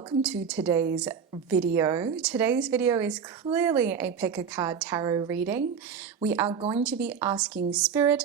welcome to today's video. Today's video is clearly a pick a card tarot reading. We are going to be asking Spirit,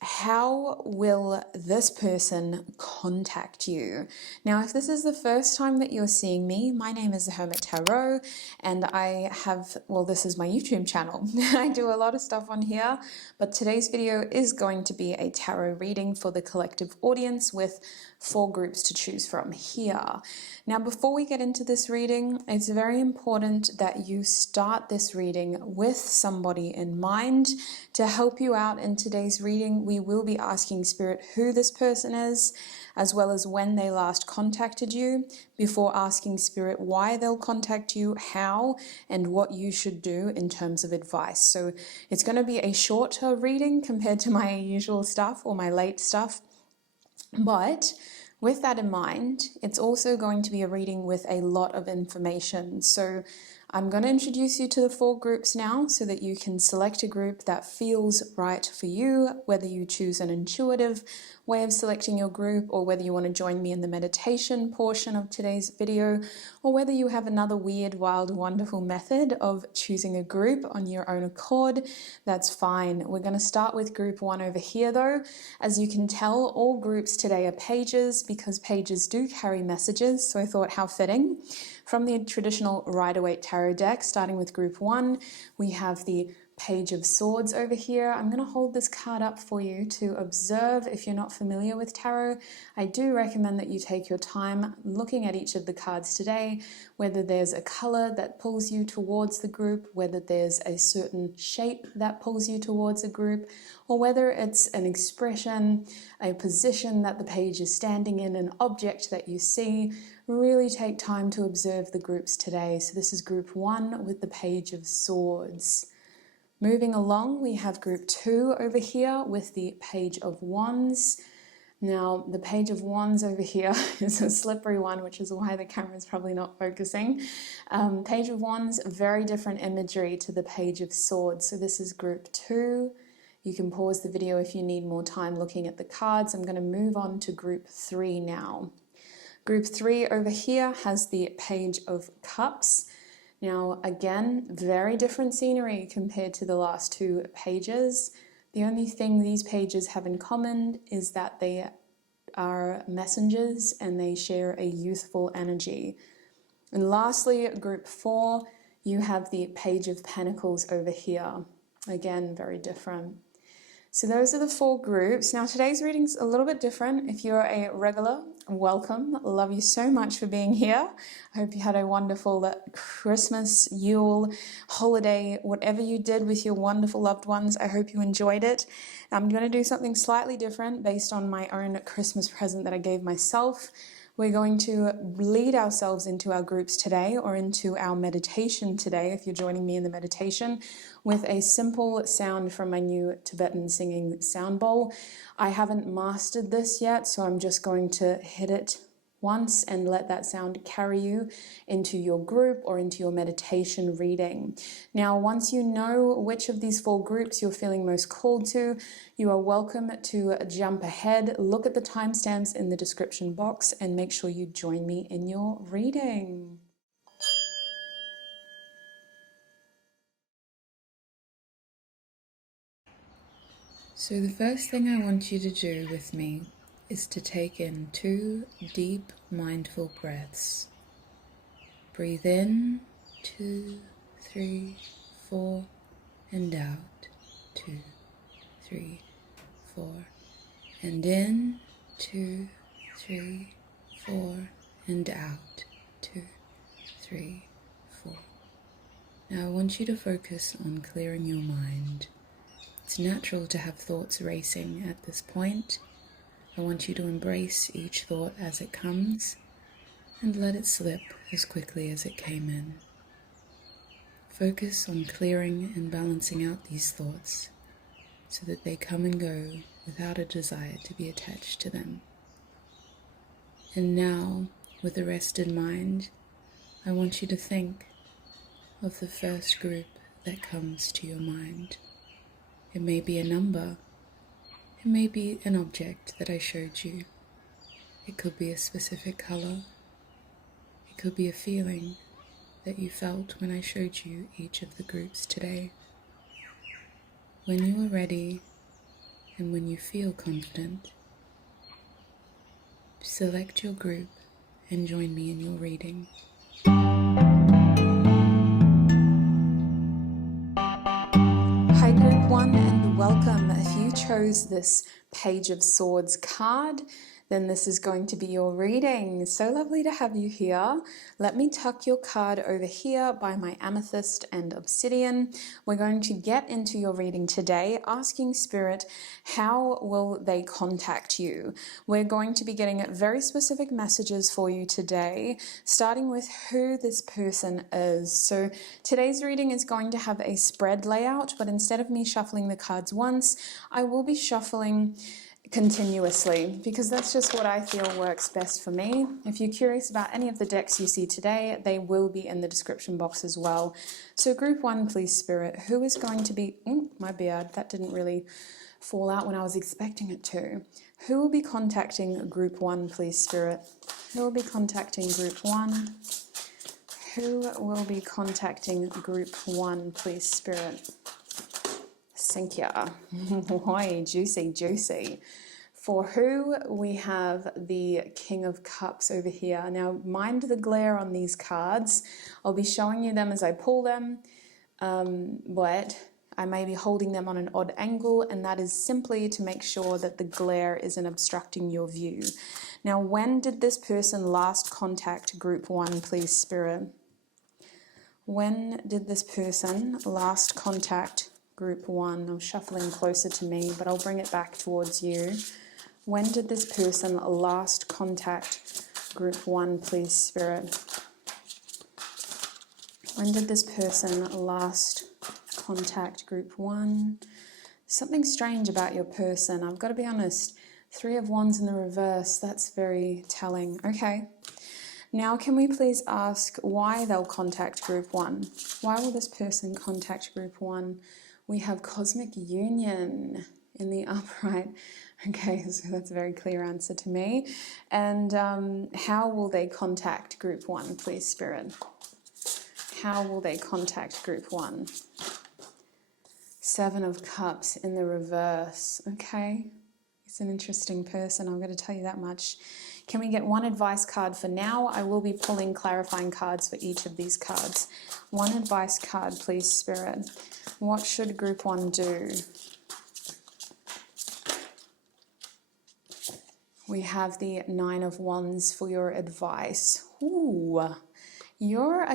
how will this person contact you? Now, if this is the first time that you're seeing me, my name is Hermit Tarot, and this is my YouTube channel. I do a lot of stuff on here, but today's video is going to be a tarot reading for the collective audience with 4 groups to choose from here. Now, before we get into this reading, it's very important that you start this reading with somebody in mind to help you out in today's reading. We will be asking Spirit who this person is, as well as when they last contacted you, before asking Spirit why they'll contact you, how, and what you should do in terms of advice. So it's going to be a shorter reading compared to my usual stuff or my late stuff. But with that in mind, it's also going to be a reading with a lot of information. So I'm going to introduce you to the 4 groups now so that you can select a group that feels right for you, whether you choose an intuitive way of selecting your group or whether you want to join me in the meditation portion of today's video, or whether you have another weird, wild, wonderful method of choosing a group on your own accord. That's fine. We're going to start with group 1 over here though. As you can tell, all groups today are pages because pages do carry messages, so I thought how fitting. From the traditional Rider-Waite tarot deck, starting with group 1, we have the Page of Swords over here. I'm going to hold this card up for you to observe if you're not familiar with tarot. I do recommend that you take your time looking at each of the cards today, whether there's a color that pulls you towards the group, whether there's a certain shape that pulls you towards a group, or whether it's an expression, a position that the page is standing in, an object that you see. Really take time to observe the groups today. So this is group 1 with the Page of Swords. Moving along, we have group 2 over here with the Page of Wands. Now, the Page of Wands over here is a slippery one, which is why the camera is probably not focusing. Page of Wands, very different imagery to the Page of Swords. So this is group 2. You can pause the video if you need more time looking at the cards. I'm going to move on to group 3 now. Group 3 over here has the Page of Cups. Now, again, very different scenery compared to the last 2 pages. The only thing these pages have in common is that they are messengers and they share a youthful energy. And lastly, group 4, you have the Page of Pentacles over here. Again, very different. So those are the 4 groups. Now today's reading's a little bit different. If you're a regular, welcome. Love you so much for being here. I hope you had a wonderful Christmas, Yule, holiday, whatever you did with your wonderful loved ones. I hope you enjoyed it. I'm going to do something slightly different based on my own Christmas present that I gave myself. We're going to lead ourselves into our groups today, or into our meditation today, if you're joining me in the meditation, with a simple sound from my new Tibetan singing sound bowl. I haven't mastered this yet, so I'm just going to hit it once and let that sound carry you into your group or into your meditation reading. Now, once you know which of these 4 groups you're feeling most called to, you are welcome to jump ahead, look at the timestamps in the description box, and make sure you join me in your reading. So the first thing I want you to do with me is to take in 2 deep, mindful breaths. Breathe in, 2, 3, 4, and out, 2, 3, 4, and in, 2, 3, 4, and out, 2, 3, 4. Now I want you to focus on clearing your mind. It's natural to have thoughts racing at this point. I want you to embrace each thought as it comes and let it slip as quickly as it came in. Focus on clearing and balancing out these thoughts so that they come and go without a desire to be attached to them. And now, with a rested mind, I want you to think of the first group that comes to your mind. It may be a number. It may be an object that I showed you. It could be a specific color. It Could be a feeling that you felt when I showed you each of the groups today. When you are ready and when you feel confident, select your group and join me in your reading. Hi Group 1 and welcome. If you chose this Page of Swords card, then this is going to be your reading. So lovely to have you here. Let me tuck your card over here by my amethyst and obsidian. We're going to get into your reading today, asking Spirit, how will they contact you? We're going to be getting very specific messages for you today, starting with who this person is. So today's reading is going to have a spread layout, but instead of me shuffling the cards once, I will be shuffling continuously because that's just what I feel works best for me. If you're curious about any of the decks you see today, they will be in the description box as well. So Group 1, please Spirit, who is going to be, my beard, that didn't really fall out when I was expecting it to. Who will be contacting Group 1, please Spirit? Who will be contacting Group 1? Who will be contacting Group 1, please Spirit? Thank ya. Why, juicy, juicy. For who, we have the King of Cups over here. Now, mind the glare on these cards. I'll be showing you them as I pull them, but I may be holding them on an odd angle, and that is simply to make sure that the glare isn't obstructing your view. Now, when did this person last contact Group 1, please, Spirit? When did this person last contact Group 1? I'm shuffling closer to me, but I'll bring it back towards you. When did this person last contact Group 1, please, Spirit? When did this person last contact Group 1? Something strange about your person. I've got to be honest. 3 of Wands in the reverse. That's very telling. Okay. Now, can we please ask why they'll contact Group 1? Why will this person contact Group 1? We have Cosmic Union in the upright. Okay, so that's a very clear answer to me. And how will they contact Group 1, please, Spirit? How will they contact Group 1? 7 of Cups in the reverse. Okay, it's an interesting person, I'm going to tell you that much. Can we get one advice card for now? I will be pulling clarifying cards for each of these cards. One advice card, please, Spirit. What should Group 1 do? We have the 9 of Wands for your advice. Ooh, you're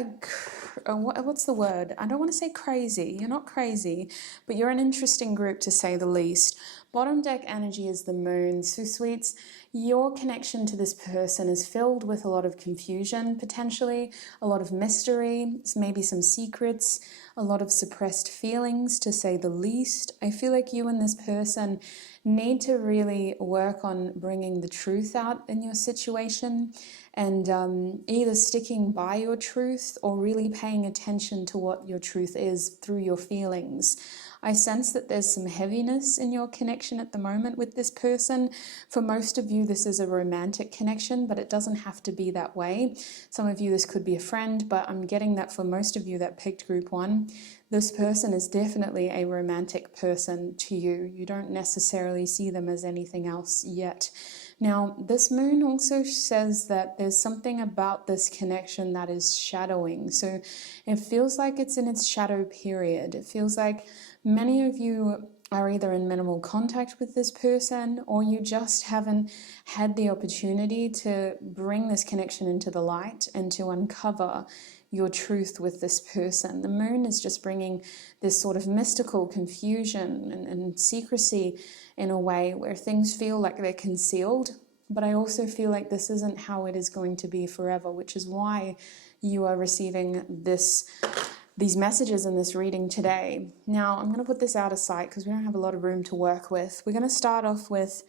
what's the word? I don't want to say crazy. You're not crazy, but you're an interesting group to say the least. Bottom deck energy is the moon. So sweets, your connection to this person is filled with a lot of confusion, potentially, a lot of mystery, maybe some secrets, a lot of suppressed feelings, to say the least. I feel like you and this person need to really work on bringing the truth out in your situation and either sticking by your truth or really paying attention to what your truth is through your feelings. I sense that there's some heaviness in your connection at the moment with this person. For most of you, this is a romantic connection, but it doesn't have to be that way. Some of you, this could be a friend, but I'm getting that for most of you that picked Group 1, this person is definitely a romantic person to you. You don't necessarily see them as anything else yet. Now, this moon also says that there's something about this connection that is shadowing. So it feels like it's in its shadow period. It feels like many of you are either in minimal contact with this person or you just haven't had the opportunity to bring this connection into the light and to uncover your truth with this person. The moon is just bringing this sort of mystical confusion and secrecy in a way where things feel like they're concealed, but I also feel like this isn't how it is going to be forever, which is why you are receiving these messages in this reading today. Now, I'm going to put this out of sight because we don't have a lot of room to work with. We're going to start off with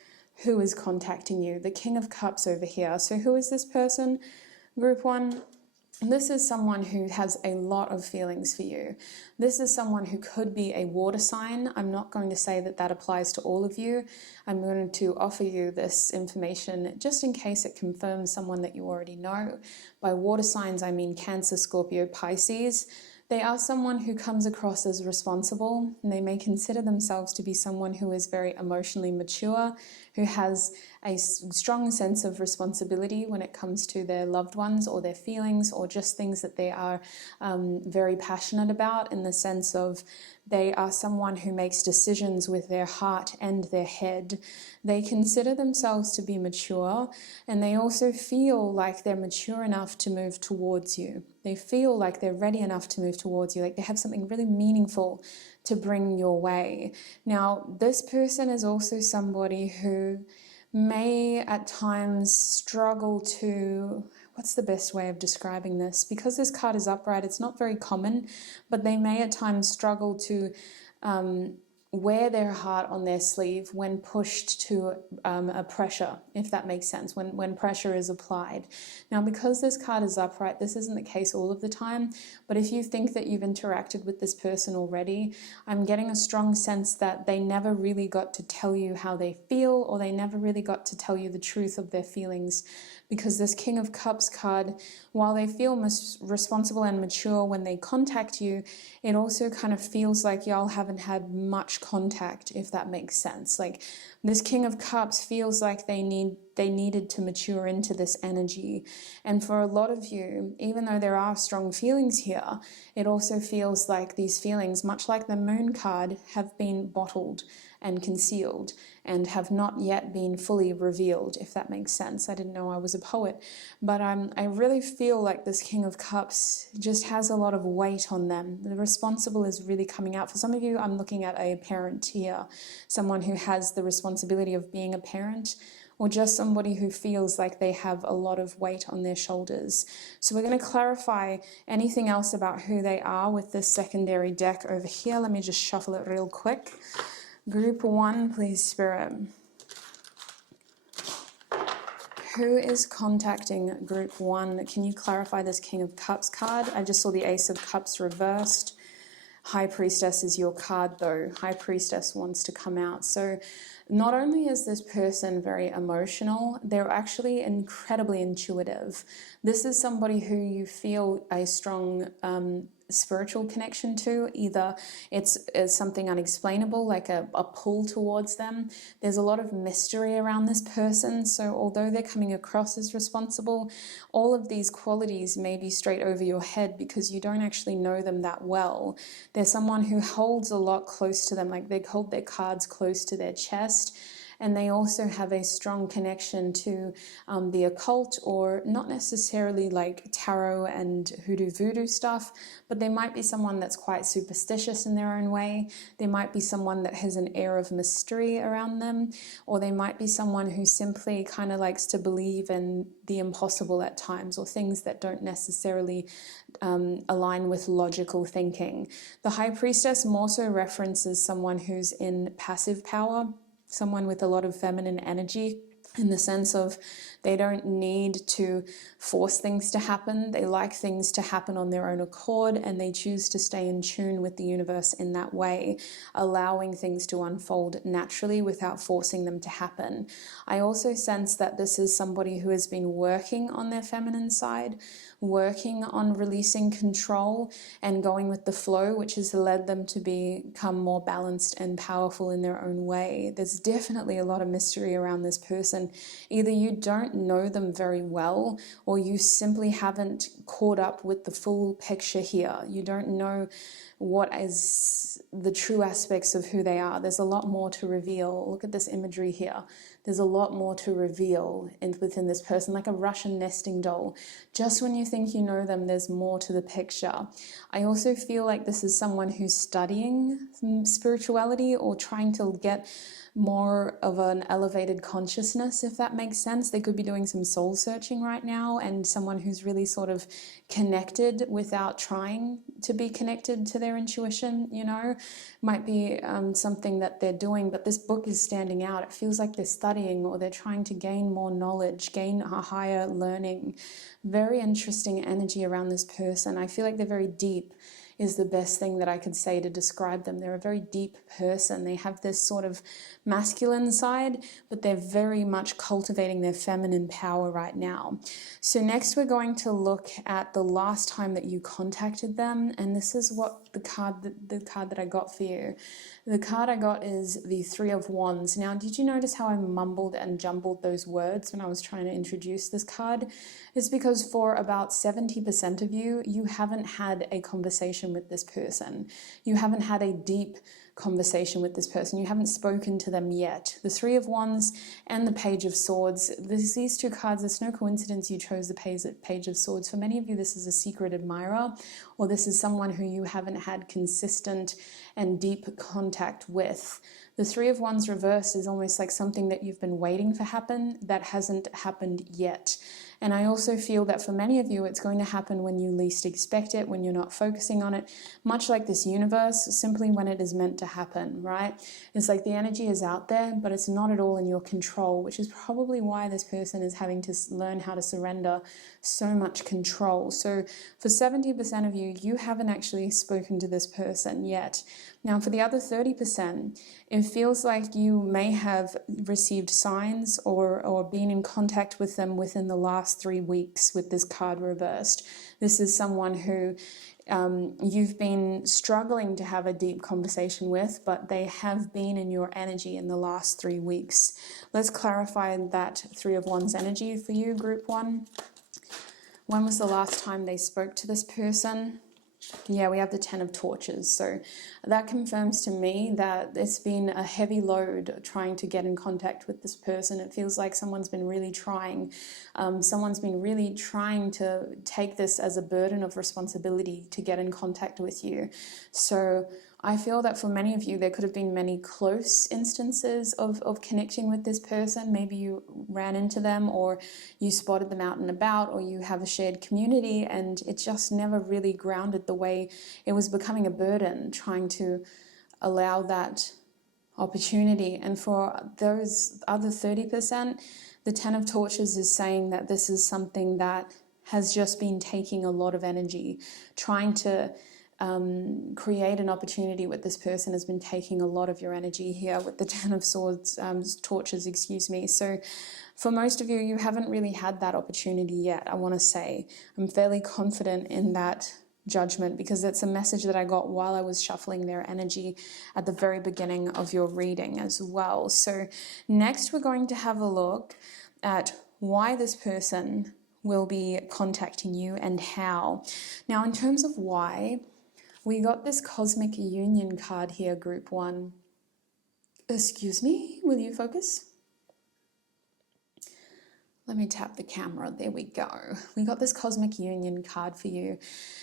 who is contacting you, the King of Cups over here. So who is this person? Group 1, This is someone who has a lot of feelings for you. This is someone who could be a water sign. I'm not going to say that that applies to all of you. I'm going to offer you this information just in case it confirms someone that you already know. By water signs, I mean Cancer, Scorpio, Pisces. They are someone who comes across as responsible, and they may consider themselves to be someone who is very emotionally mature, who has a strong sense of responsibility when it comes to their loved ones or their feelings or just things that they are very passionate about, in the sense of they are someone who makes decisions with their heart and their head. They consider themselves to be mature, and they also feel like they're mature enough to move towards you. They feel like they're ready enough to move towards you, like they have something really meaningful to bring your way. Now, this person is also somebody who may at times struggle to, what's the best way of describing this? Because this card is upright, it's not very common, but they may at times struggle to wear their heart on their sleeve when pushed to a pressure, if that makes sense, when pressure is applied. Now, because this card is upright, this isn't the case all of the time, but if you think that you've interacted with this person already, I'm getting a strong sense that they never really got to tell you how they feel, or they never really got to tell you the truth of their feelings. Because this King of Cups card, while they feel responsible and mature when they contact you, it also kind of feels like y'all haven't had much contact, if that makes sense. Like, this King of Cups feels like they needed to mature into this energy. And for a lot of you, even though there are strong feelings here, it also feels like these feelings, much like the Moon card, have been bottled and concealed and have not yet been fully revealed, if that makes sense. I didn't know I was a poet, but I really feel like this King of Cups just has a lot of weight on them. The responsible is really coming out. For some of you, I'm looking at a parent here, someone who has the responsibility of being a parent, or just somebody who feels like they have a lot of weight on their shoulders. So we're going to clarify anything else about who they are with this secondary deck over here. Let me just shuffle it real quick. Group 1, please, Spirit. Who is contacting Group 1? Can you clarify this King of Cups card? I just saw the Ace of Cups reversed. High Priestess is your card, though. High Priestess wants to come out. So not only is this person very emotional, they're actually incredibly intuitive. This is somebody who you feel a strong spiritual connection to. Either it's something unexplainable, like a pull towards them. There's a lot of mystery around this person. So although they're coming across as responsible, all of these qualities may be straight over your head because you don't actually know them that well. They're someone who holds a lot close to them, like they hold their cards close to their chest. And they also have a strong connection to the occult, or not necessarily like tarot and hoodoo voodoo stuff, but they might be someone that's quite superstitious in their own way. They might be someone that has an air of mystery around them, or they might be someone who simply kind of likes to believe in the impossible at times, or things that don't necessarily align with logical thinking. The High Priestess more so references someone who's in passive power, someone with a lot of feminine energy, in the sense of they don't need to force things to happen. They like things to happen on their own accord, and they choose to stay in tune with the universe in that way, allowing things to unfold naturally without forcing them to happen. I also sense that this is somebody who has been working on their feminine side, working on releasing control and going with the flow, which has led them to become more balanced and powerful in their own way. There's definitely a lot of mystery around this person. Either you don't know them very well, or you simply haven't caught up with the full picture here. You don't know what is the true aspects of who they are. There's a lot more to reveal. Look at this imagery here. There's a lot more to reveal within this person, like a Russian nesting doll. Just when you think you know them, there's more to the picture. I also feel like this is someone who's studying spirituality, or trying to get more of an elevated consciousness, if that makes sense. They could be doing some soul searching right now, and someone who's really sort of connected without trying to be connected to their intuition, you know, might be something that they're doing. But this book is standing out. It feels like they're studying, or they're trying to gain more knowledge, gain a higher learning. Very interesting energy around this person. I feel like they're very deep, is the best thing that I could say to describe them. They're a very deep person. They have this sort of masculine side, but they're very much cultivating their feminine power right now. So next we're going to look at the last time that you contacted them, and this is what the card that I got for you. The card I got is the Three of Wands. Now, did you notice how I mumbled and jumbled those words when I was trying to introduce this card? It's because for about 70% of you, you haven't had a conversation with this person. You haven't had a deep conversation with this person. You haven't spoken to them yet. The Three of Wands and the Page of Swords. These two cards, it's no coincidence you chose the Page of Swords. For many of you, this is a secret admirer, or this is someone who you haven't had consistent and deep contact with. The Three of Wands reversed is almost like something that you've been waiting for happen that hasn't happened yet. And I also feel that for many of you, it's going to happen when you least expect it, when you're not focusing on it, much like this universe, simply when it is meant to happen, right? It's like the energy is out there, but it's not at all in your control, which is probably why this person is having to learn how to surrender so much control. So for 70% of you, you haven't actually spoken to this person yet. Now, for the other 30%, it feels like you may have received signs or been in contact with them within the last 3 weeks with this card reversed. This is someone who you've been struggling to have a deep conversation with, but they have been in your energy in the last 3 weeks. Let's clarify that Three of Wands energy for you, Group 1. When was the last time they spoke to this person? Yeah, we have the Ten of Torches. So that confirms to me that it's been a heavy load trying to get in contact with this person. It feels like someone's been really trying. Someone's been really trying to take this as a burden of responsibility to get in contact with you. So I feel that for many of you, there could have been many close instances of connecting with this person. Maybe you ran into them, or you spotted them out and about, or you have a shared community, and it just never really grounded the way it was becoming a burden, trying to allow that opportunity. And for those other 30%, the Ten of Torches is saying that this is something that has just been taking a lot of energy. Trying to create an opportunity with this person has been taking a lot of your energy here with the Ten of Swords, Torches, excuse me. So for most of you, you haven't really had that opportunity yet, I want to say. I'm fairly confident in that judgment because it's a message that I got while I was shuffling their energy at the very beginning of your reading as well. So next we're going to have a look at why this person will be contacting you and how. Now, in terms of why, we got this Cosmic Union card here, Group 1. Excuse me, will you focus? Let me tap the camera. There we go. We got this Cosmic Union card for you.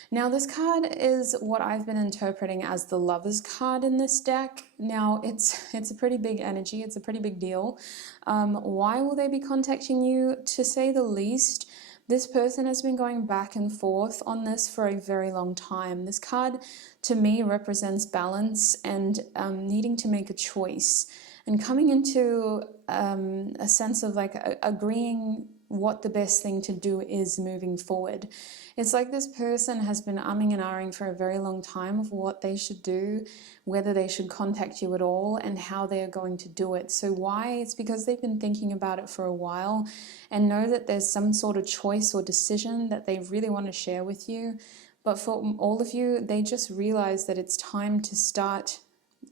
Now, this card is what I've been interpreting as the Lover's card in this deck. Now, it's a pretty big energy. It's a pretty big deal. Why will they be contacting you? To say the least, this person has been going back and forth on this for a very long time. This card, to me, represents balance and needing to make a choice and coming into a sense of like agreeing what the best thing to do is moving forward. It's like this person has been umming and ahhing for a very long time of what they should do, whether they should contact you at all, and how they are going to do it. So why? It's because they've been thinking about it for a while and know that there's some sort of choice or decision that they really want to share with you. But for all of you, they just realize that it's time to start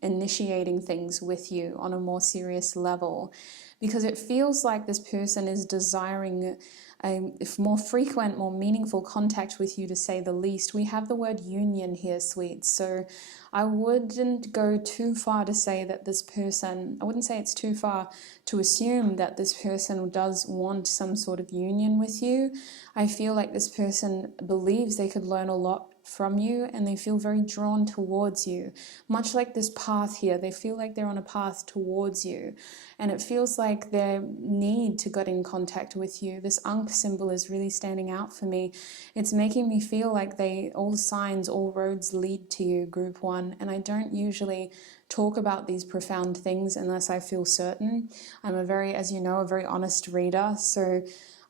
initiating things with you on a more serious level, because it feels like this person is desiring a more frequent, more meaningful contact with you, to say the least. We have the word union here, sweet. So I wouldn't go too far to say that this person, I wouldn't say it's too far to assume that this person does want some sort of union with you. I feel like this person believes they could learn a lot from you, and they feel very drawn towards you. Much like this path here, they feel like they're on a path towards you, and it feels like their need to get in contact with you. This Ankh symbol is really standing out for me. It's making me feel like all signs, all roads lead to you, group one, and I don't usually talk about these profound things unless I feel certain. I'm as you know, a very honest reader, so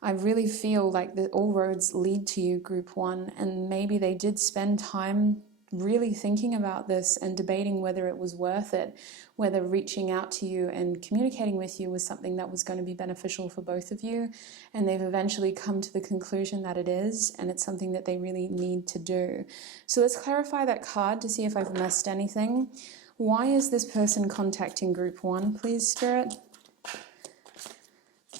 I really feel like all roads lead to you, group one, and maybe they did spend time really thinking about this and debating whether it was worth it, whether reaching out to you and communicating with you was something that was going to be beneficial for both of you, and they've eventually come to the conclusion that it is, and it's something that they really need to do. So let's clarify that card to see if I've missed anything. Why is this person contacting group one, please, Spirit?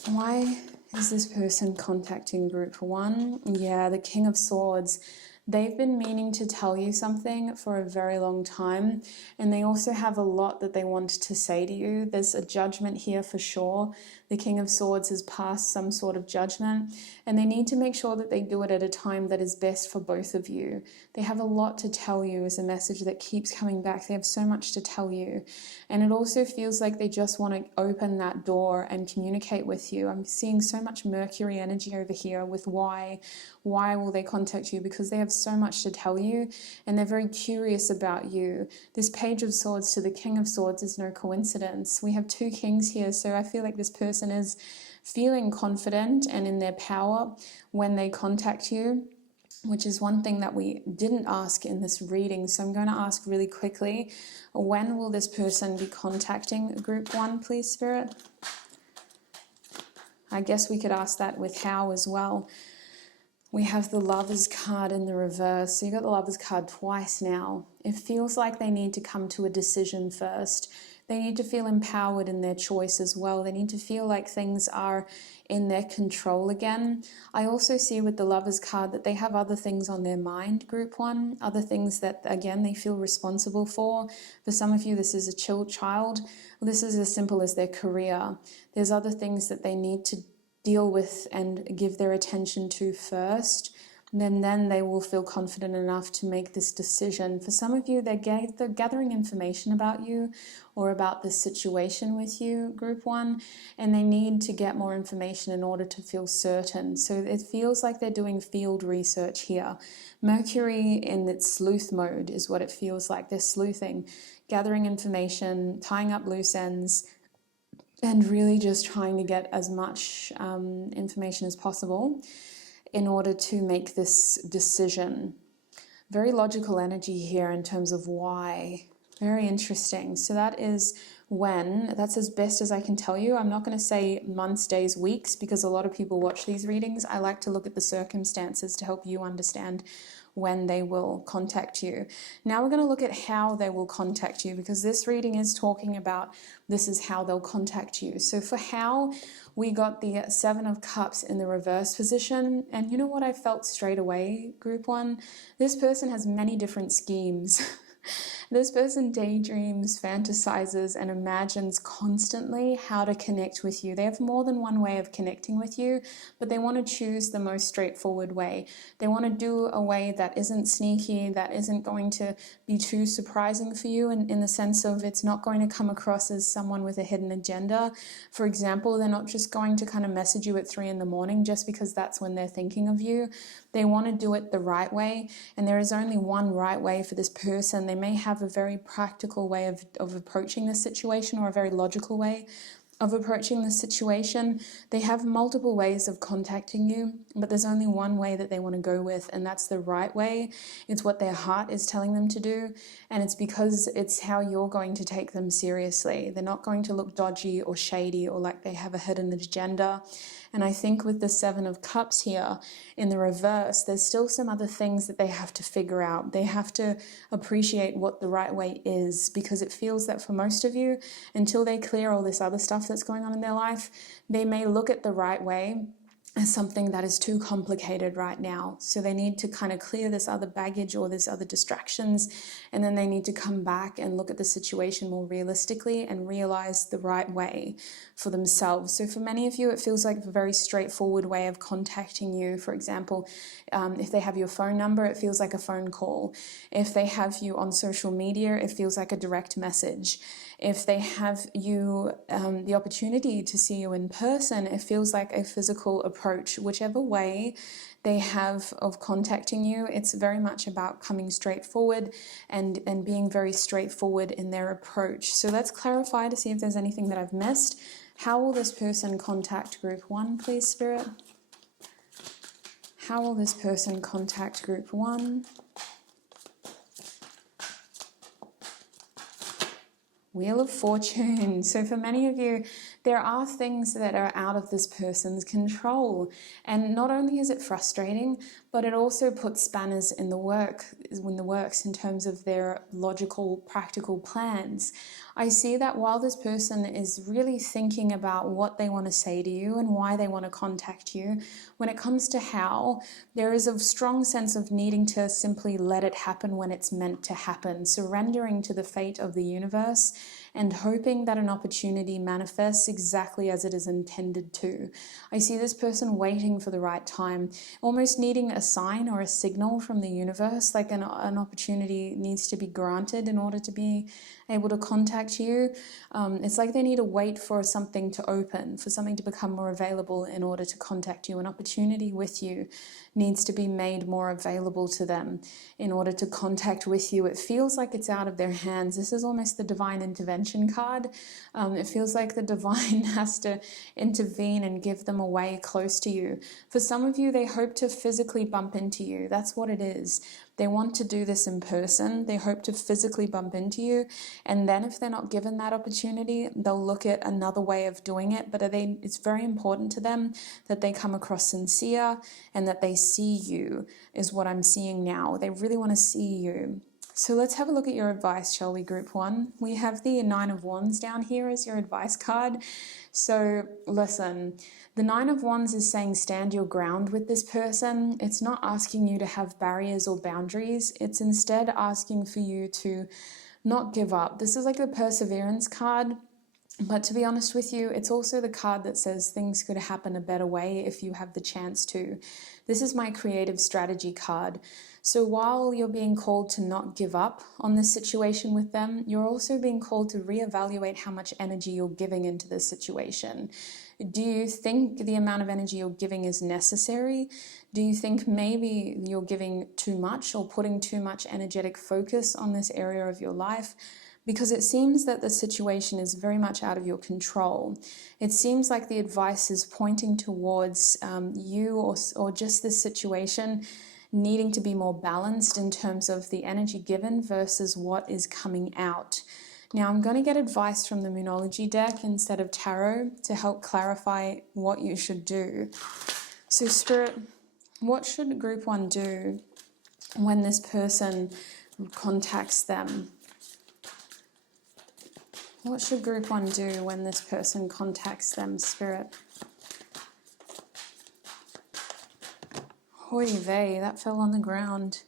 Why is this person contacting group one? Yeah, the King of Swords. They've been meaning to tell you something for a very long time, and they also have a lot that they want to say to you. There's a judgment here for sure. The King of Swords has passed some sort of judgment, and they need to make sure that they do it at a time that is best for both of you. They have a lot to tell you is a message that keeps coming back. They have so much to tell you, and it also feels like they just want to open that door and communicate with you. I'm seeing so much Mercury energy over here with why. Why will they contact you? Because they have so much to tell you, and they're very curious about you. This Page of Swords to the King of Swords is no coincidence. We have two kings here, so I feel like this person is feeling confident and in their power when they contact you, which is one thing that we didn't ask in this reading. So I'm going to ask really quickly, when will this person be contacting group one, please, Spirit? I guess we could ask that with how as well. We have the Lovers card in the reverse. So you got the Lovers card twice now. It feels like they need to come to a decision first. They need to feel empowered in their choice as well. They need to feel like things are in their control again. I also see with the Lovers card that they have other things on their mind, group one, other things that, again, they feel responsible for. For some of you, this is a child. This is as simple as their career. There's other things that they need to deal with and give their attention to first, then they will feel confident enough to make this decision. For some of you, they're gathering information about you or about the situation with you, group one, and they need to get more information in order to feel certain. So it feels like they're doing field research here. Mercury in its sleuth mode is what it feels like. They're sleuthing, gathering information, tying up loose ends, and really just trying to get as much information as possible in order to make this decision. Very logical energy here in terms of why. Very interesting. So that is when. That's as best as I can tell you. I'm not going to say months, days, weeks, because a lot of people watch these readings. I like to look at the circumstances to help you understand when they will contact you. Now we're going to look at how they will contact you, because this reading is talking about this is how they'll contact you. So for how, we got the Seven of Cups in the reverse position, and you know what I felt straight away, group one? This person has many different schemes. This person daydreams, fantasizes, and imagines constantly how to connect with you. They have more than one way of connecting with you, but they want to choose the most straightforward way. They want to do a way that isn't sneaky, that isn't going to be too surprising for you in the sense of it's not going to come across as someone with a hidden agenda. For example, they're not just going to kind of message you at 3 a.m. just because that's when they're thinking of you. They want to do it the right way, and there is only one right way for this person. They may have a very practical way of approaching this situation, or a very logical way of approaching the situation. They have multiple ways of contacting you, but there's only one way that they want to go with, and that's the right way. It's what their heart is telling them to do, and it's because it's how you're going to take them seriously. They're not going to look dodgy or shady or like they have a hidden agenda. And I think with the Seven of Cups here in the reverse, there's still some other things that they have to figure out. They have to appreciate what the right way is, because it feels that for most of you, until they clear all this other stuff that's going on in their life, they may look at the right way as something that is too complicated right now. So they need to kind of clear this other baggage or this other distractions, and then they need to come back and look at the situation more realistically and realize the right way for themselves. So for many of you, it feels like a very straightforward way of contacting you. For example, if they have your phone number, it feels like a phone call. If they have you on social media, it feels like a direct message. If they have you the opportunity to see you in person, it feels like a physical approach. Whichever way they have of contacting you, it's very much about coming straight forward and being very straightforward in their approach. So let's clarify to see if there's anything that I've missed. How will this person contact group 1, please, Spirit? How will this person contact group 1? Wheel of Fortune. So for many of you, there are things that are out of this person's control. And not only is it frustrating, but it also puts spanners in the works in terms of their logical, practical plans. I see that while this person is really thinking about what they want to say to you and why they want to contact you, when it comes to how, there is a strong sense of needing to simply let it happen when it's meant to happen, surrendering to the fate of the universe and hoping that an opportunity manifests exactly as it is intended to. I see this person waiting for the right time, almost needing a sign or a signal from the universe, like an opportunity needs to be granted in order to be able to contact you. It's like they need to wait for something to open, for something to become more available in order to contact you. An opportunity with you needs to be made more available to them in order to contact with you. It feels like it's out of their hands. This is almost the divine intervention card. It feels like the divine has to intervene and give them a way close to you. For some of you, they hope to physically bump into you. That's what it is. They want to do this in person. They hope to physically bump into you. And then if they're not given that opportunity, they'll look at another way of doing it. But it's very important to them that they come across sincere and that they see you, is what I'm seeing now. They really want to see you. So let's have a look at your advice, shall we, group 1? We have the 9 of Wands down here as your advice card. So listen, the 9 of Wands is saying stand your ground with this person. It's not asking you to have barriers or boundaries. It's instead asking for you to not give up. This is like the perseverance card. But to be honest with you, it's also the card that says things could happen a better way if you have the chance to. This is my creative strategy card. So while you're being called to not give up on this situation with them, you're also being called to reevaluate how much energy you're giving into this situation. Do you think the amount of energy you're giving is necessary? Do you think maybe you're giving too much or putting too much energetic focus on this area of your life? Because it seems that the situation is very much out of your control. It seems like the advice is pointing towards you or just this situation needing to be more balanced in terms of the energy given versus what is coming out. Now I'm going to get advice from the Moonology deck instead of tarot to help clarify what you should do. So Spirit, what should group 1 do when this person contacts them? What should group 1 do when this person contacts them, Spirit? Hoy vey, that fell on the ground.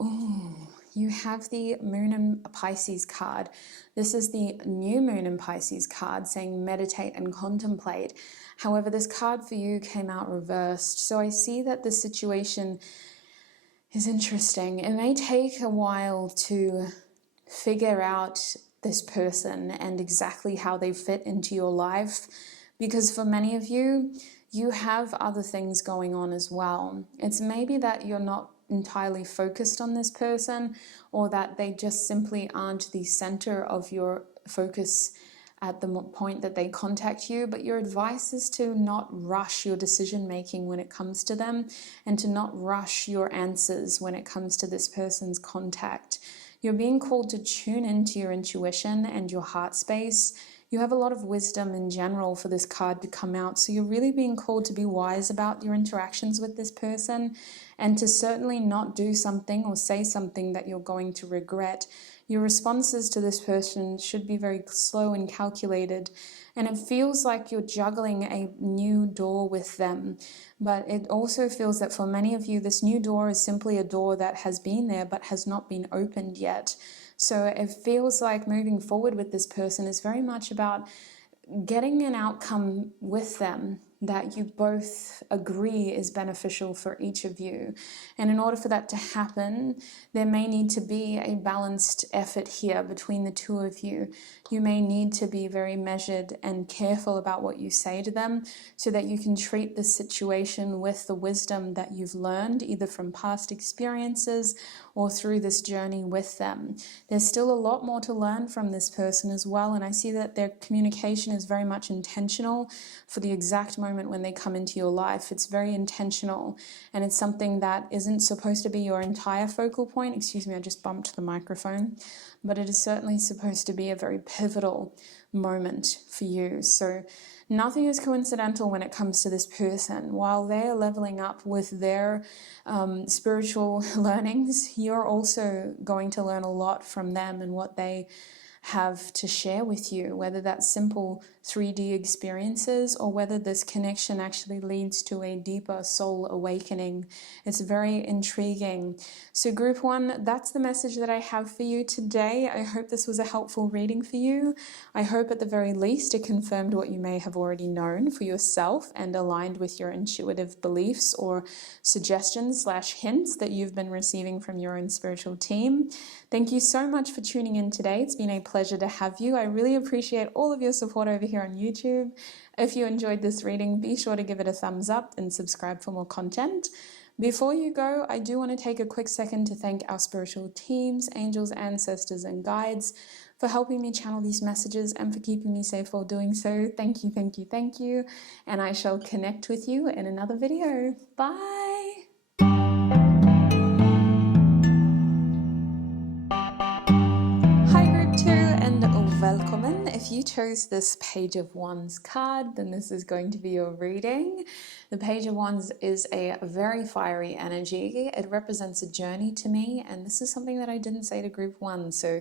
Ooh, you have the Moon in Pisces card. This is the new Moon in Pisces card saying meditate and contemplate. However, this card for you came out reversed. So I see that the situation is interesting. It may take a while to figure out this person and exactly how they fit into your life, because for many of you, you have other things going on as well. It's maybe that you're not entirely focused on this person, or that they just simply aren't the center of your focus at the point that they contact you. But your advice is to not rush your decision making when it comes to them, and to not rush your answers when it comes to this person's contact. You're being called to tune into your intuition and your heart space You have a lot of wisdom in general for this card to come out. So you're really being called to be wise about your interactions with this person, and to certainly not do something or say something that you're going to regret. Your responses to this person should be very slow and calculated. And it feels like you're juggling a new door with them. But it also feels that for many of you, this new door is simply a door that has been there but has not been opened yet. So it feels like moving forward with this person is very much about getting an outcome with them that you both agree is beneficial for each of you. And in order for that to happen, there may need to be a balanced effort here between the two of you. You may need to be very measured and careful about what you say to them so that you can treat this situation with the wisdom that you've learned, either from past experiences or through this journey with them. There's still a lot more to learn from this person as well, and I see that their communication is very much intentional for the exact moment when they come into your life. It's very intentional, and it's something that isn't supposed to be your entire focal point. Excuse me, I just bumped the microphone. But it is certainly supposed to be a very pivotal moment for you. So nothing is coincidental when it comes to this person. While they are leveling up with their spiritual learnings, you're also going to learn a lot from them and what they have to share with you, whether that's simple 3D experiences or whether this connection actually leads to a deeper soul awakening. It's very intriguing. So group one, that's the message that I have for you today. I hope this was a helpful reading for you. I hope at the very least it confirmed what you may have already known for yourself and aligned with your intuitive beliefs or suggestions/hints that you've been receiving from your own spiritual team. Thank you so much for tuning in today. It's been a pleasure to have you. I really appreciate all of your support over here on YouTube. If you enjoyed this reading, be sure to give it a thumbs up and subscribe for more content. Before you go, I do want to take a quick second to thank our spiritual teams, angels, ancestors, and guides for helping me channel these messages and for keeping me safe while doing so. Thank you, thank you, thank you. And I shall connect with you in another video. Bye. Hi group 2 and welcome. If you chose this Page of Wands card, then this is going to be your reading. The Page of Wands is a very fiery energy. It represents a journey to me, and this is something that I didn't say to group 1, so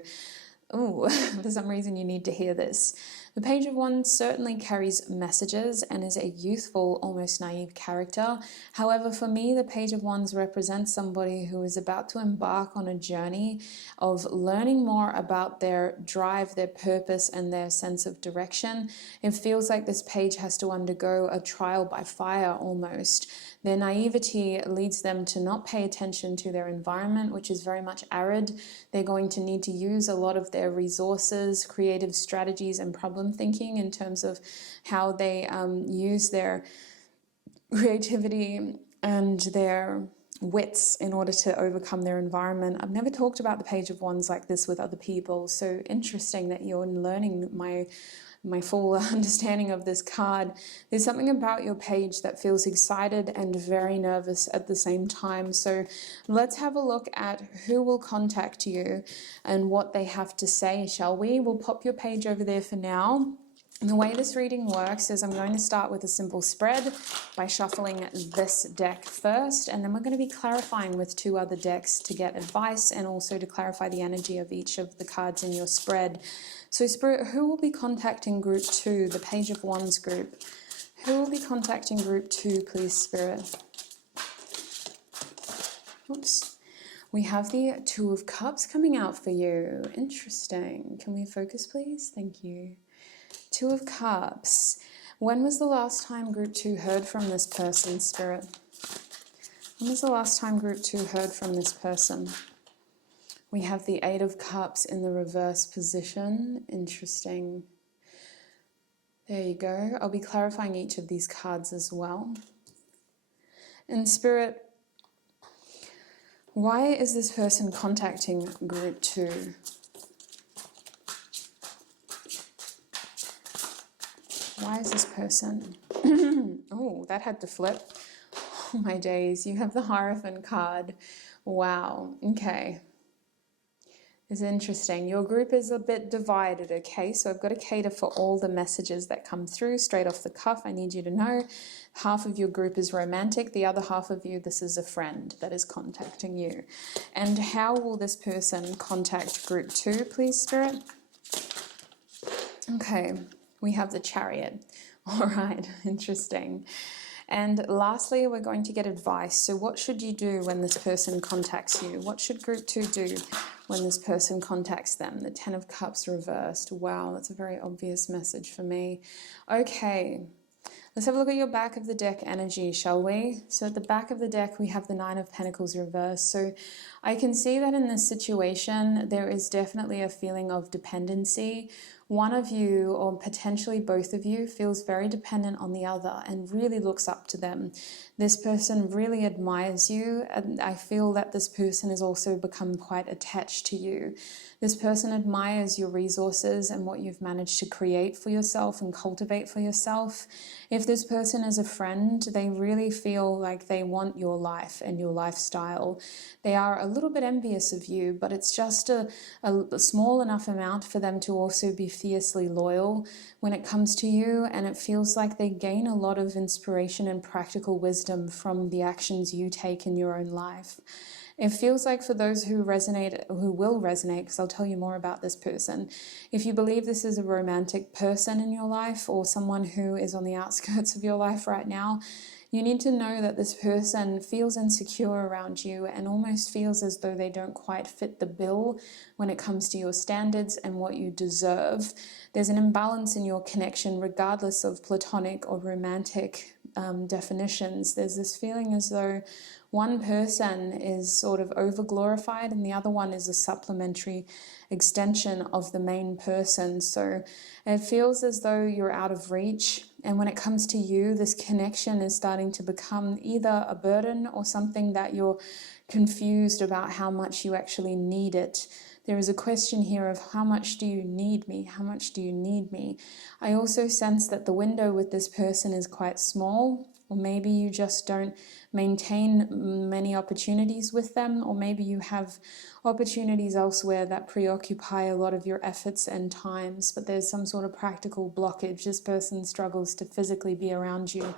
for some reason you need to hear this. The Page of Wands certainly carries messages and is a youthful, almost naive character. However, for me, the Page of Wands represents somebody who is about to embark on a journey of learning more about their drive, their purpose, and their sense of direction. It feels like this page has to undergo a trial by fire almost. Their naivety leads them to not pay attention to their environment, which is very much arid. They're going to need to use a lot of their resources, creative strategies, and problem thinking in terms of how they use their creativity and their wits in order to overcome their environment. I've never talked about the Page of Wands like this with other people, so interesting that you're learning my full understanding of this card. There's something about your page that feels excited and very nervous at the same time. So let's have a look at who will contact you and what they have to say, shall we? We'll pop your page over there for now. And the way this reading works is I'm going to start with a simple spread by shuffling this deck first, and then we're going to be clarifying with 2 other decks to get advice and also to clarify the energy of each of the cards in your spread. So Spirit, who will be contacting group 2, the Page of Wands group? Who will be contacting group 2, please, Spirit? Oops. We have the 2 of Cups coming out for you. Interesting. Can we focus, please? Thank you. 2 of Cups. When was the last time group 2 heard from this person, Spirit? When was the last time group 2 heard from this person? We have the 8 of Cups in the reverse position. Interesting. There you go. I'll be clarifying each of these cards as well. And Spirit, why is this person contacting group 2? Why is this person? Oh, that had to flip. Oh my days, you have the Hierophant card. Wow, okay. It's interesting. Your group is a bit divided, okay? So I've got to cater for all the messages that come through straight off the cuff. I need you to know half of your group is romantic. The other half of you, this is a friend that is contacting you. And how will this person contact group 2, please, Spirit? Okay, we have the Chariot. All right, interesting. And lastly, we're going to get advice. So what should you do when this person contacts you? What should group 2 do when this person contacts them? The 10 of Cups reversed. Wow, that's a very obvious message for me. Okay, let's have a look at your back of the deck energy, shall we? So at the back of the deck, we have the 9 of Pentacles reversed. So I can see that in this situation, there is definitely a feeling of dependency. One of you, or potentially both of you, feels very dependent on the other and really looks up to them. This person really admires you, and I feel that this person has also become quite attached to you. This person admires your resources and what you've managed to create for yourself and cultivate for yourself. If this person is a friend, they really feel like they want your life and your lifestyle. They are a little bit envious of you, but it's just a small enough amount for them to also be fiercely loyal when it comes to you, and it feels like they gain a lot of inspiration and practical wisdom from the actions you take in your own life. It feels like for those who resonate, who will resonate, because I'll tell you more about this person, if you believe this is a romantic person in your life or someone who is on the outskirts of your life right now, you need to know that this person feels insecure around you and almost feels as though they don't quite fit the bill when it comes to your standards and what you deserve. There's an imbalance in your connection regardless of platonic or romantic definitions. There's this feeling as though one person is sort of over-glorified and the other one is a supplementary extension of the main person. So it feels as though you're out of reach. And when it comes to you, this connection is starting to become either a burden or something that you're confused about how much you actually need it. There is a question here of how much do you need me? How much do you need me? I also sense that the window with this person is quite small, or maybe you just don't maintain many opportunities with them, or maybe you have opportunities elsewhere that preoccupy a lot of your efforts and times, but there's some sort of practical blockage. This person struggles to physically be around you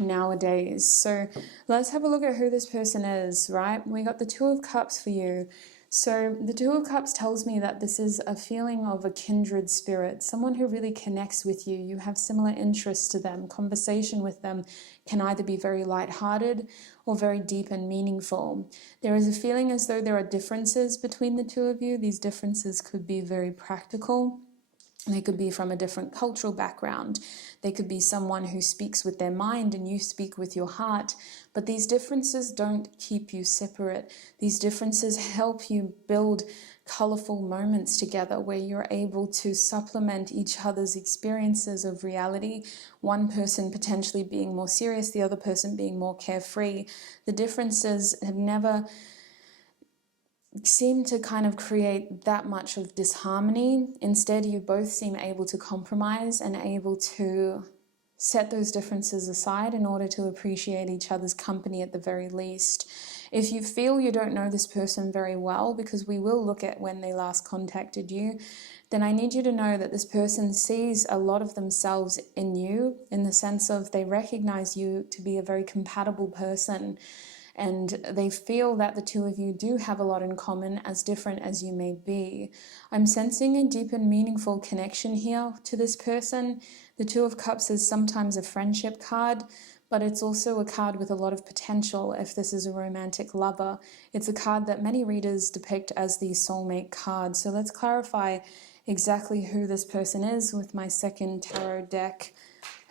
nowadays. So let's have a look at who this person is, right? We got the 2 of Cups for you. So the 2 of Cups tells me that this is a feeling of a kindred spirit, someone who really connects with you. You have similar interests to them. Conversation with them can either be very lighthearted or very deep and meaningful. There is a feeling as though there are differences between the 2 of you. These differences could be very practical. They could be from a different cultural background. They could be someone who speaks with their mind and you speak with your heart. But these differences don't keep you separate. These differences help you build colorful moments together where you're able to supplement each other's experiences of reality. One person potentially being more serious, the other person being more carefree. The differences have never seem to kind of create that much of disharmony. Instead, you both seem able to compromise and able to set those differences aside in order to appreciate each other's company at the very least. If you feel you don't know this person very well, because we will look at when they last contacted you, then I need you to know that this person sees a lot of themselves in you, in the sense of they recognize you to be a very compatible person. And they feel that the 2 of you do have a lot in common, as different as you may be. I'm sensing a deep and meaningful connection here to this person. The 2 of Cups is sometimes a friendship card, but it's also a card with a lot of potential if this is a romantic lover. It's a card that many readers depict as the soulmate card. So let's clarify exactly who this person is with my second tarot deck.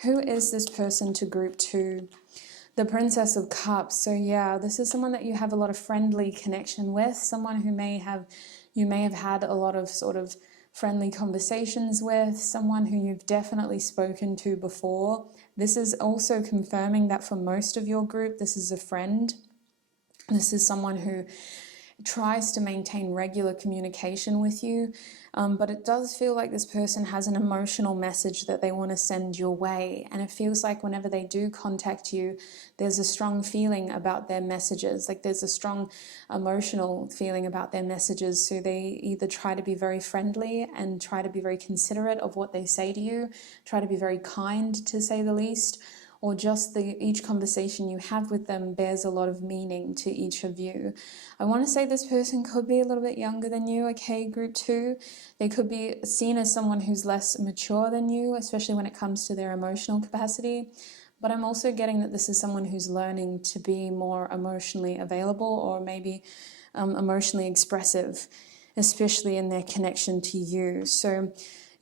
Who is this person to group 2? The Princess of Cups. So yeah, this is someone that you have a lot of friendly connection with, someone who you may have had a lot of sort of friendly conversations with, someone who you've definitely spoken to before. This is also confirming that for most of your group, this is a friend. This is someone who tries to maintain regular communication with you, but it does feel like this person has an emotional message that they want to send your way, and it feels like whenever they do contact you, there's a strong feeling about their messages, like there's a strong emotional feeling about their messages. So they either try to be very friendly and try to be very considerate of what they say to you, try to be very kind, to say the least, or just each conversation you have with them bears a lot of meaning to each of you. I want to say this person could be a little bit younger than you, okay, group 2. They could be seen as someone who's less mature than you, especially when it comes to their emotional capacity. But I'm also getting that this is someone who's learning to be more emotionally available, or maybe emotionally expressive, especially in their connection to you. So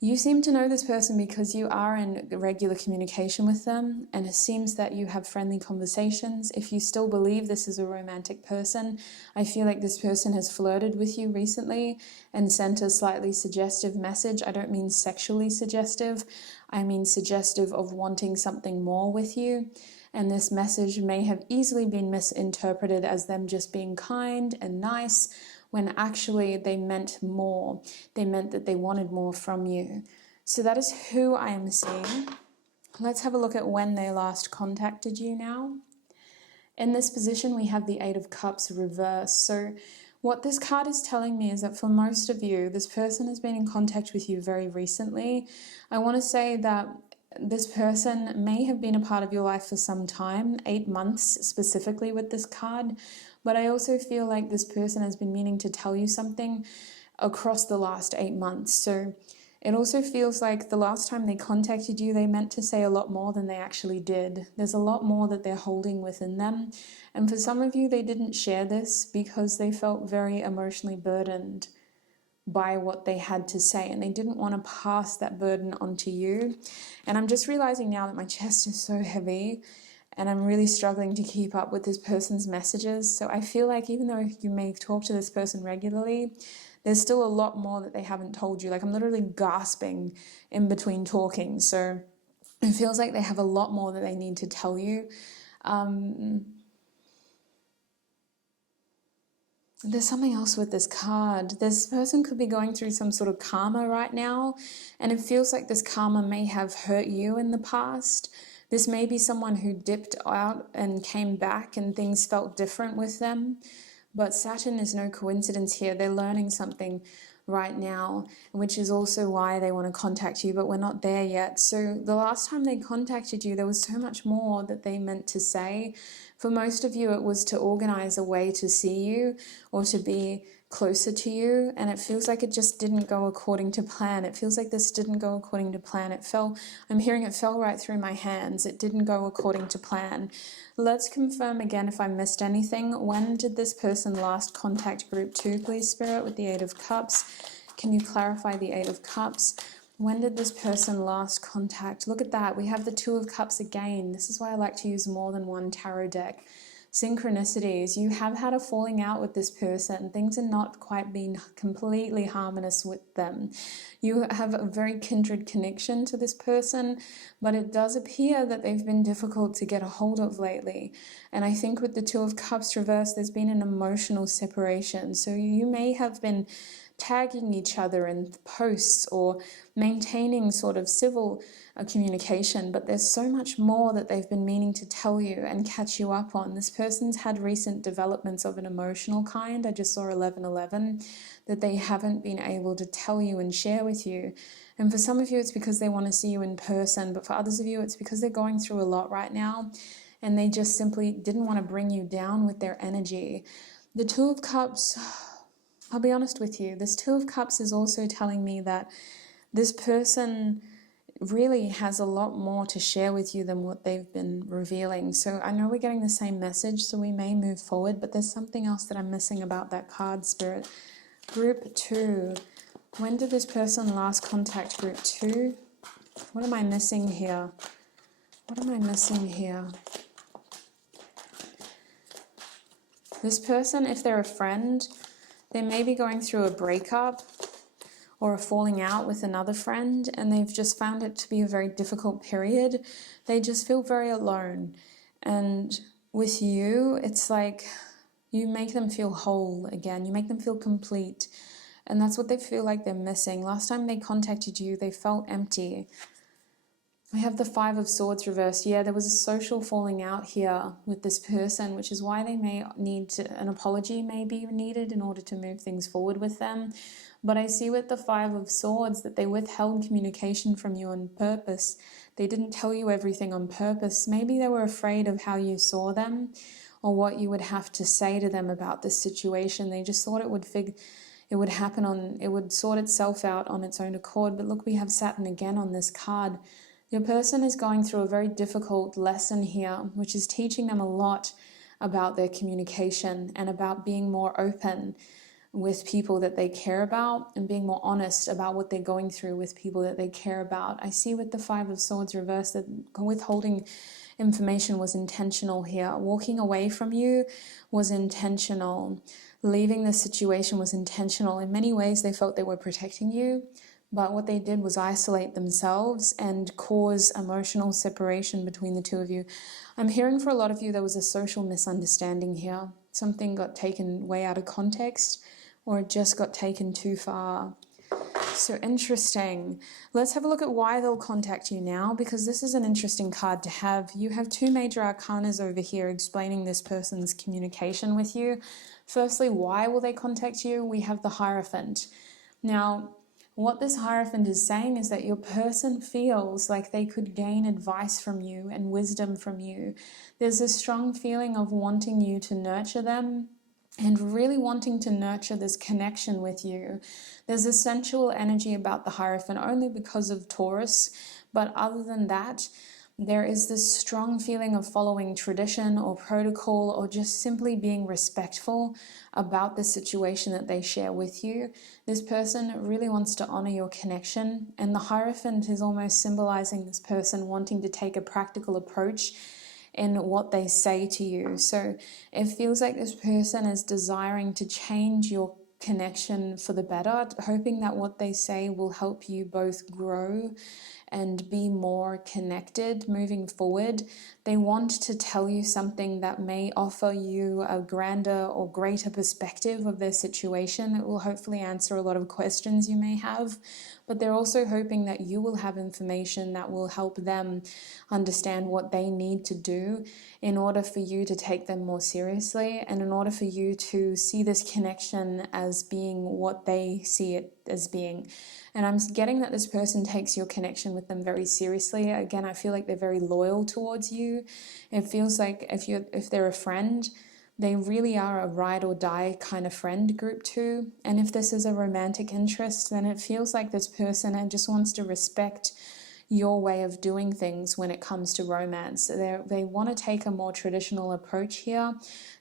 you seem to know this person because you are in regular communication with them, and it seems that you have friendly conversations. If you still believe this is a romantic person, I feel like this person has flirted with you recently and sent a slightly suggestive message. I don't mean sexually suggestive, I mean suggestive of wanting something more with you. And this message may have easily been misinterpreted as them just being kind and nice, when actually they meant more. They meant that they wanted more from you. So that is who I am seeing. Let's have a look at when they last contacted you now. In this position, we have the Eight of Cups reversed. So what this card is telling me is that for most of you, this person has been in contact with you very recently. I want to say that this person may have been a part of your life for some time, 8 months specifically with this card, but I also feel like this person has been meaning to tell you something across the last 8 months. So it also feels like the last time they contacted you, they meant to say a lot more than they actually did. There's a lot more that they're holding within them. And for some of you, they didn't share this because they felt very emotionally burdened by what they had to say, and they didn't want to pass that burden onto you. And I'm just realizing now that my chest is so heavy and I'm really struggling to keep up with this person's messages. So I feel like even though you may talk to this person regularly, there's still a lot more that they haven't told you. Like I'm literally gasping in between talking. So it feels like they have a lot more that they need to tell you. There's something else with this card. This person could be going through some sort of karma right now, and it feels like this karma may have hurt you in the past. This may be someone who dipped out and came back and things felt different with them. But Saturn is no coincidence here. They're learning something right now, which is also why they want to contact you, but we're not there yet. So the last time they contacted you, there was so much more that they meant to say. For most of you, it was to organize a way to see you or to be closer to you, and it feels like it just didn't go according to plan. It feels like this didn't go according to plan. I'm hearing it fell right through my hands. It didn't go according to plan. Let's confirm again if I missed anything. When did this person last contact group 2, please, Spirit, with the Eight of Cups? Can you clarify the Eight of Cups? When did this person last contact? Look at that. We have the Two of Cups again. This is why I like to use more than one tarot deck. Synchronicities. You have had a falling out with this person. Things are not quite being completely harmonious with them. You have a very kindred connection to this person, but it does appear that they've been difficult to get a hold of lately. And I think with the Two of Cups reversed, there's been an emotional separation. So you may have been tagging each other in posts or maintaining sort of civil communication, but there's so much more that they've been meaning to tell you and catch you up on. This person's had recent developments of an emotional kind. I just saw 1111, that they haven't been able to tell you and share with you. And for some of you, it's because they want to see you in person, but for others of you, it's because they're going through a lot right now and they just simply didn't want to bring you down with their energy. The Two of Cups, I'll be honest with you, this Two of Cups is also telling me that this person really has a lot more to share with you than what they've been revealing. So I know we're getting the same message, so we may move forward, but there's something else that I'm missing about that card, Spirit. Group 2. When did this person last contact group 2? What am I missing here? What am I missing here? This person, if they're a friend, they may be going through a breakup or a falling out with another friend, and they've just found it to be a very difficult period. They just feel very alone. And with you, it's like You make them feel whole again. You make them feel complete. And that's what they feel like they're missing. Last time they contacted you, they felt empty. We have the Five of Swords reversed. Yeah, there was a social falling out here with this person, which is why they may need an apology may be needed in order to move things forward with them. But I see with the Five of Swords that they withheld communication from you on purpose. They didn't tell you everything on purpose. Maybe they were afraid of how you saw them or what you would have to say to them about this situation. They just thought it would it would sort itself out on its own accord. But look, we have Saturn again on this card. Your person is going through a very difficult lesson here, which is teaching them a lot about their communication and about being more open with people that they care about and being more honest about what they're going through with people that they care about. I see with the Five of Swords reversed that withholding information was intentional here. Walking away from you was intentional. Leaving the situation was intentional. In many ways, they felt they were protecting you. But what they did was isolate themselves and cause emotional separation between the two of you. I'm hearing for a lot of you there was a social misunderstanding here. Something got taken way out of context, or it just got taken too far. So interesting. Let's have a look at why they'll contact you now, because this is an interesting card to have. You have two major arcanas over here explaining this person's communication with you. Firstly, why will they contact you? We have the Hierophant. Now, what this Hierophant is saying is that your person feels like they could gain advice from you and wisdom from you. There's a strong feeling of wanting you to nurture them and really wanting to nurture this connection with you. There's a sensual energy about the Hierophant only because of Taurus, but other than that, there is this strong feeling of following tradition or protocol or just simply being respectful about the situation that they share with you. This person really wants to honor your connection, and the Hierophant is almost symbolizing this person wanting to take a practical approach in what they say to you. So it feels like this person is desiring to change your connection for the better, hoping that what they say will help you both grow and be more connected moving forward. They want to tell you something that may offer you a grander or greater perspective of their situation. It will hopefully answer a lot of questions you may have, but they're also hoping that you will have information that will help them understand what they need to do in order for you to take them more seriously and in order for you to see this connection as being what they see it as being. And I'm getting that this person takes your connection with them very seriously. Again, I feel like they're very loyal towards you. It feels like if they're a friend, they really are a ride or die kind of friend group too. And if this is a romantic interest, then it feels like this person just wants to respect your way of doing things when it comes to romance. They want to take a more traditional approach here.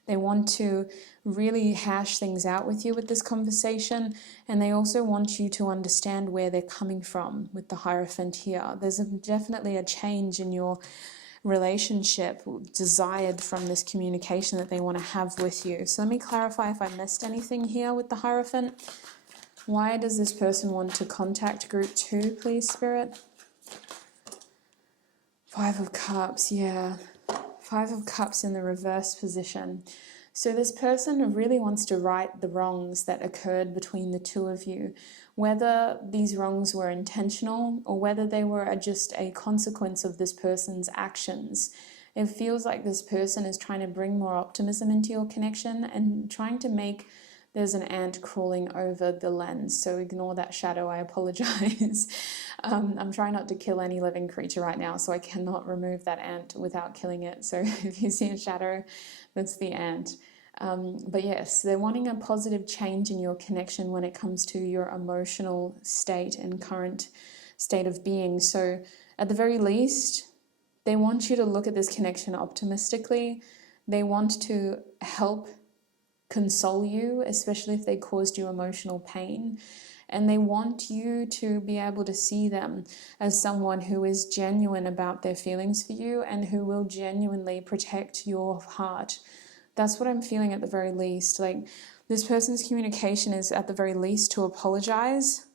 They want to really hash things out with you with this conversation, and they also want you to understand where they're coming from with the Hierophant here. There's definitely a change in your relationship desired from this communication that they want to have with you. So let me clarify if I missed anything here with the Hierophant. Why does this person want to contact group 2, please, Spirit? Five of Cups, yeah. Five of Cups in the reverse position. So this person really wants to right the wrongs that occurred between the two of you, whether these wrongs were intentional or whether they were just a consequence of this person's actions. It feels like this person is trying to bring more optimism into your connection and trying to make there's an ant crawling over the lens, so ignore that shadow, I apologize. I'm trying not to kill any living creature right now, so I cannot remove that ant without killing it. So if you see a shadow, that's the ant. But yes, they're wanting a positive change in your connection when it comes to your emotional state and current state of being. So at the very least, they want you to look at this connection optimistically. They want to help console you, especially if they caused you emotional pain. And they want you to be able to see them as someone who is genuine about their feelings for you and who will genuinely protect your heart. That's what I'm feeling at the very least. Like, this person's communication is at the very least to apologize,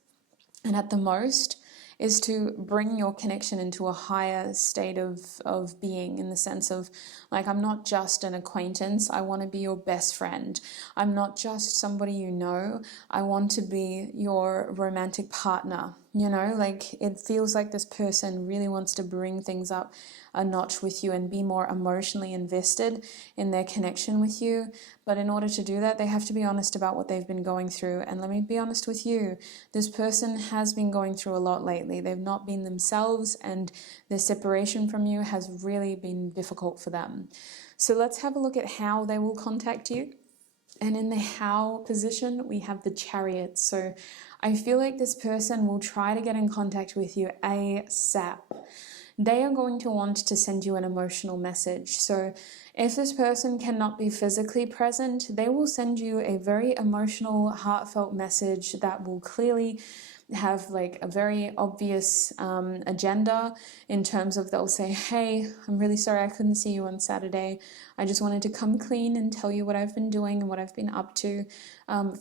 and at the most, is to bring your connection into a higher state of being, in the sense of, like, I'm not just an acquaintance, I want to be your best friend. I'm not just somebody you know, I want to be your romantic partner. You know, like, it feels like this person really wants to bring things up a notch with you and be more emotionally invested in their connection with you. But in order to do that, they have to be honest about what they've been going through. And let me be honest with you, this person has been going through a lot lately. They've not been themselves, and their separation from you has really been difficult for them. So let's have a look at how they will contact you. And in the how position, we have the Chariot. So I feel like this person will try to get in contact with you ASAP. They are going to want to send you an emotional message. So if this person cannot be physically present, they will send you a very emotional, heartfelt message that will clearly have like a very obvious agenda, in terms of, they'll say, hey, I'm really sorry I couldn't see you on Saturday. I just wanted to come clean and tell you what I've been doing and what I've been up to.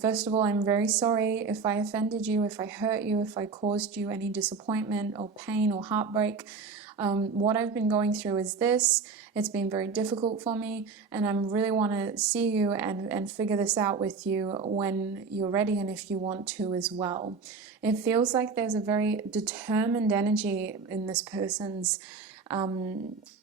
First of all, I'm very sorry if I offended you, if I hurt you, if I caused you any disappointment or pain or heartbreak. What I've been going through is this. It's been very difficult for me, and I really want to see you and figure this out with you when you're ready, and if you want to as well. It feels like there's a very determined energy in this person's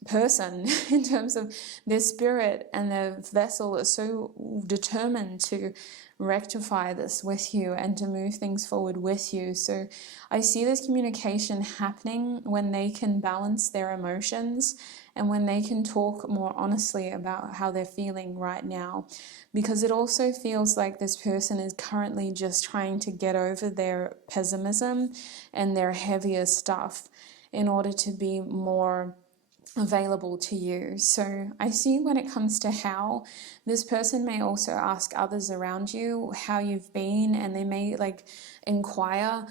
person in terms of their spirit, and their vessel is so determined to rectify this with you and to move things forward with you. So I see this communication happening when they can balance their emotions and when they can talk more honestly about how they're feeling right now, because it also feels like this person is currently just trying to get over their pessimism and their heavier stuff in order to be more available to you. So I see, when it comes to how, this person may also ask others around you how you've been, and they may like inquire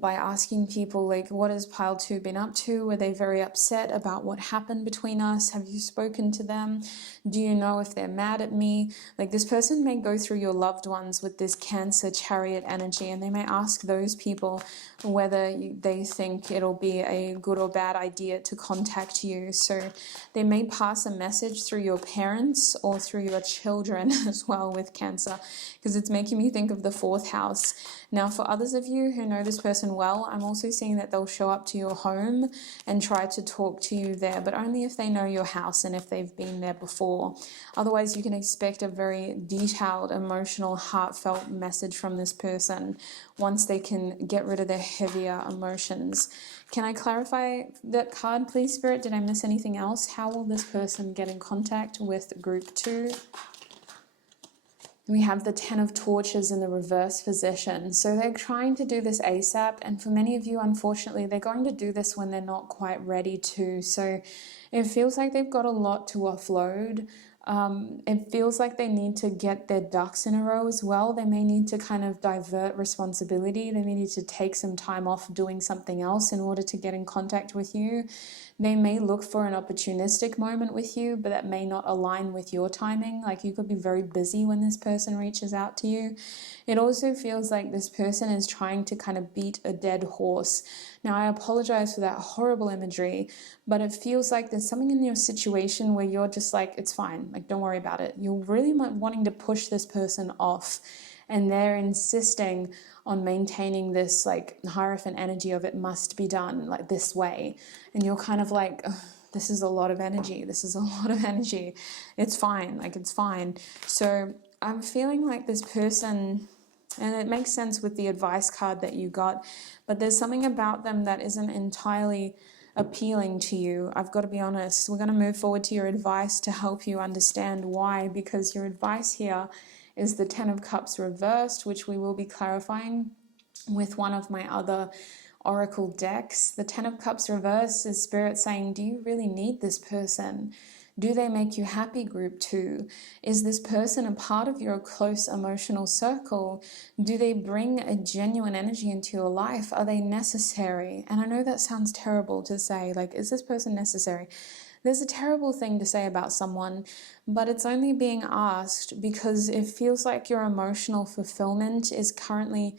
by asking people like, what has pile 2 been up to? Were they very upset about what happened between us? Have you spoken to them? Do you know if they're mad at me? Like, this person may go through your loved ones with this Cancer Chariot energy, and they may ask those people whether they think it'll be a good or bad idea to contact you. So they may pass a message through your parents or through your children as well with Cancer, because it's making me think of the 4th house. Now, for others of you who know this person well, I'm also seeing that they'll show up to your home and try to talk to you there, but only if they know your house and if they've been there before. Otherwise, you can expect a very detailed, emotional, heartfelt message from this person once they can get rid of their heavier emotions. Can I clarify that card, please, Spirit? Did I miss anything else? How will this person get in contact with group 2? We have the 10 of Torches in the reverse position. So they're trying to do this ASAP. And for many of you, unfortunately, they're going to do this when they're not quite ready to. So it feels like they've got a lot to offload. It feels like they need to get their ducks in a row as well. They may need to kind of divert responsibility. They may need to take some time off doing something else in order to get in contact with you. They may look for an opportunistic moment with you, but that may not align with your timing. Like, you could be very busy when this person reaches out to you. It also feels like this person is trying to kind of beat a dead horse. Now, I apologize for that horrible imagery, but it feels like there's something in your situation where you're just like, it's fine, like, don't worry about it. You're really wanting to push this person off, and they're insisting on maintaining this like Hierophant energy of it must be done like this way. And you're kind of like, this is a lot of energy. This is a lot of energy. It's fine. Like, it's fine. So I'm feeling like this person, and it makes sense with the advice card that you got, but there's something about them that isn't entirely appealing to you. I've got to be honest. We're going to move forward to your advice to help you understand why, because your advice here is the 10 of Cups reversed, which we will be clarifying with one of my other oracle decks. The 10 of Cups reversed is Spirit saying, do you really need this person? Do they make you happy, group 2? Is this person a part of your close emotional circle? Do they bring a genuine energy into your life? Are they necessary? And I know that sounds terrible to say, like, is this person necessary? There's a terrible thing to say about someone, but it's only being asked because it feels like your emotional fulfillment is currently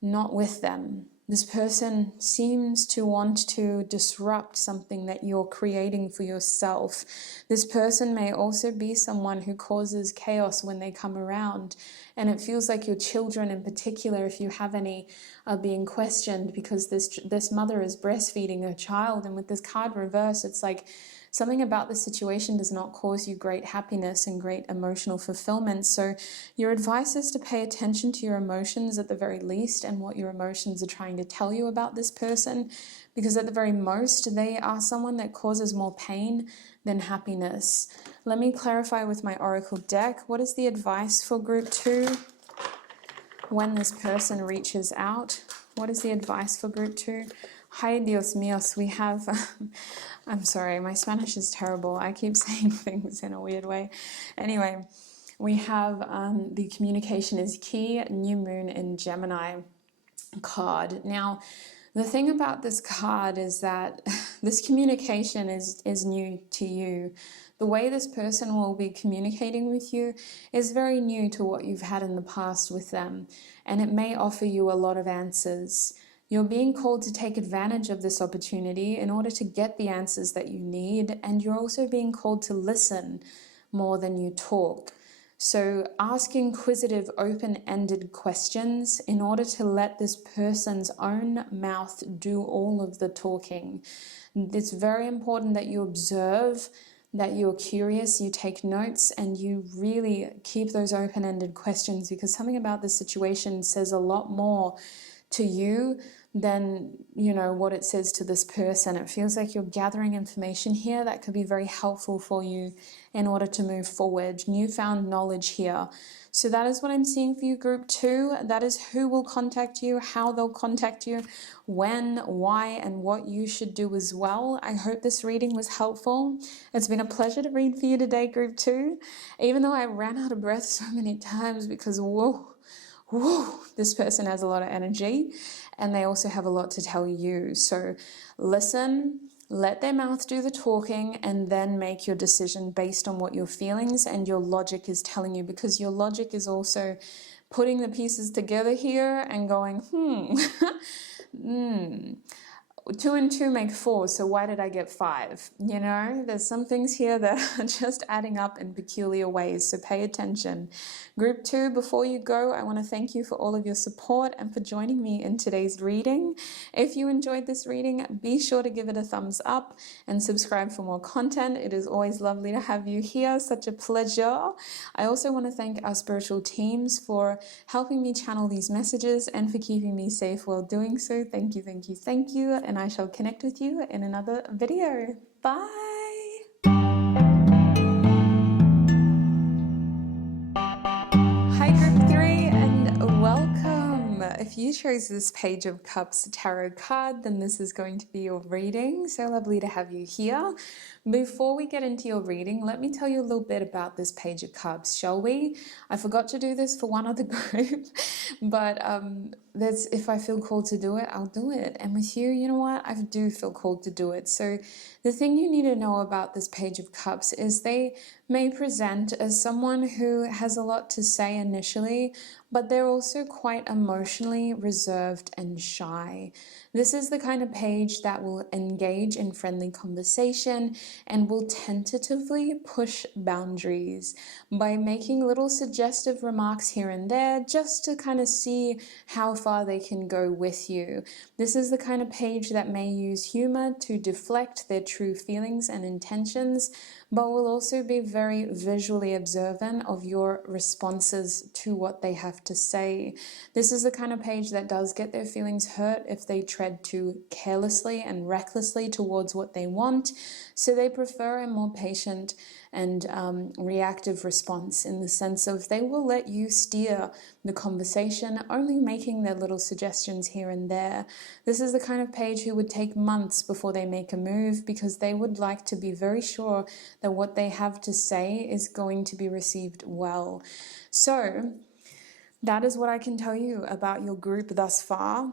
not with them. This person seems to want to disrupt something that you're creating for yourself. This person may also be someone who causes chaos when they come around. And it feels like your children in particular, if you have any, are being questioned because this mother is breastfeeding her child. And with this card reverse, it's like something about the situation does not cause you great happiness and great emotional fulfillment. So your advice is to pay attention to your emotions at the very least and what your emotions are trying to tell you about this person, because at the very most, they are someone that causes more pain than happiness. Let me clarify with my Oracle deck. What is the advice for group 2 when this person reaches out? What is the advice for group 2? Hi, Dios míos, we have, I'm sorry, my Spanish is terrible. I keep saying things in a weird way. Anyway, we have the communication is key, new moon in Gemini card. Now, the thing about this card is that this communication is new to you. The way this person will be communicating with you is very new to what you've had in the past with them, and it may offer you a lot of answers. You're being called to take advantage of this opportunity in order to get the answers that you need, and you're also being called to listen more than you talk. So ask inquisitive, open-ended questions in order to let this person's own mouth do all of the talking. It's very important that you observe, that you're curious, you take notes, and you really keep those open-ended questions, because something about this situation says a lot more to you than, you know, what it says to this person. It feels like you're gathering information here that could be very helpful for you in order to move forward. Newfound knowledge here. So that is what I'm seeing for you, group 2. That is who will contact you, how they'll contact you, when, why, and what you should do as well. I hope this reading was helpful. It's been a pleasure to read for you today, group 2. Even though I ran out of breath so many times because, whoa, this person has a lot of energy, and they also have a lot to tell you. So listen, let their mouth do the talking, and then make your decision based on what your feelings and your logic is telling you, because your logic is also putting the pieces together here and going, 2 and 2 make 4, so why did I get 5? You know, there's some things here that are just adding up in peculiar ways, so pay attention. Group 2, before you go, I want to thank you for all of your support and for joining me in today's reading. If you enjoyed this reading, be sure to give it a thumbs up and subscribe for more content. It is always lovely to have you here, such a pleasure. I also want to thank our spiritual teams for helping me channel these messages and for keeping me safe while doing so. Thank you, thank you, thank you. And I shall connect with you in another video. Bye. Hi, group 3, and welcome. If you chose this Page of Cups tarot card, then this is going to be your reading. So lovely to have you here. Before we get into your reading, let me tell you a little bit about this Page of Cups, shall we? I forgot to do this for one other group, but if I feel called to do it, I'll do it. And with you, you know what? I do feel called to do it. So the thing you need to know about this Page of Cups is they may present as someone who has a lot to say initially, but they're also quite emotionally reserved and shy. This is the kind of page that will engage in friendly conversation and will tentatively push boundaries by making little suggestive remarks here and there just to kind of see how far they can go with you. This is the kind of page that may use humor to deflect their true feelings and intentions, but will also be very visually observant of your responses to what they have to say. This is the kind of page that does get their feelings hurt if they tread too carelessly and recklessly towards what they want, so they prefer a more patient and reactive response, in the sense of they will let you steer the conversation, only making their little suggestions here and there. This is the kind of page who would take months before they make a move, because they would like to be very sure that what they have to say is going to be received well. So that is what I can tell you about your group thus far.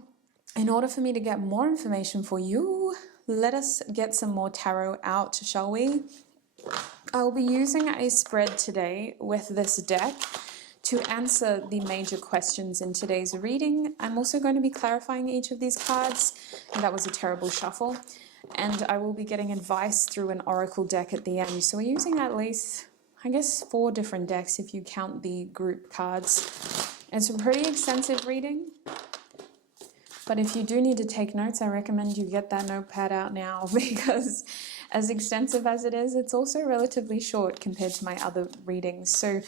In order for me to get more information for you, let us get some more tarot out, shall we? I'll be using a spread today with this deck To answer the major questions in today's reading, I'm also going to be clarifying each of these cards. That was a terrible shuffle. And I will be getting advice through an oracle deck at the end. So we're using at least, I guess, 4 different decks if you count the group cards. It's a pretty extensive reading. But if you do need to take notes, I recommend you get that notepad out now, because as extensive as it is, it's also relatively short compared to my other readings. So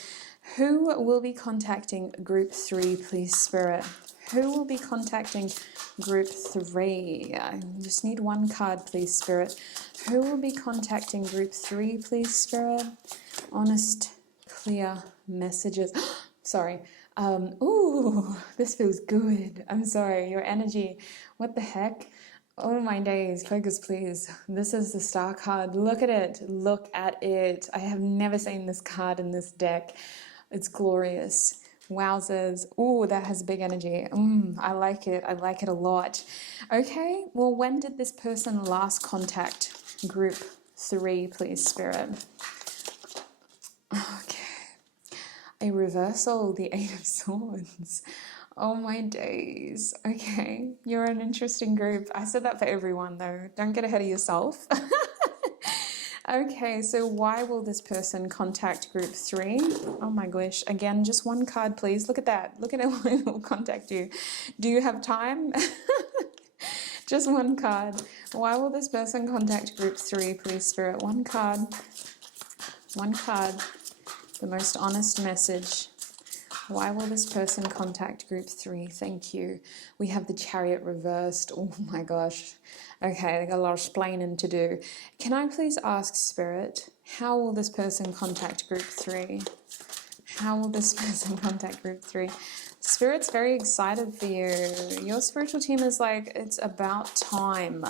who will be contacting group 3, please, Spirit? Who will be contacting group 3? I just need one card, please, Spirit. Who will be contacting group 3, please, Spirit? Honest, clear messages. Sorry. Ooh, this feels good. I'm sorry, your energy. What the heck? Oh my days, focus please. This is the star card. Look at it. Look at it. I have never seen this card in this deck. It's glorious. Wowzers. Ooh, that has big energy. I like it. I like it a lot. Okay, well, when did this person last contact group 3, please, Spirit? Okay. A reversal, the 8 of Swords. Oh my days. Okay, you're an interesting group. I said that for everyone though. Don't get ahead of yourself. Okay, so why will this person contact group 3? Oh my gosh. Again, just one card, please. Look at that. Look at it. Why it will contact you. Do you have time? Just one card. Why will this person contact group 3, please, Spirit? One card. One card. The most honest message. Why will this person contact group 3? Thank you. We have the Chariot reversed. Oh my gosh. Okay, I got a lot of explaining to do. Can I please ask, Spirit, how will this person contact group 3? How will this person contact group 3? Spirit's very excited for you. Your spiritual team is like, it's about time.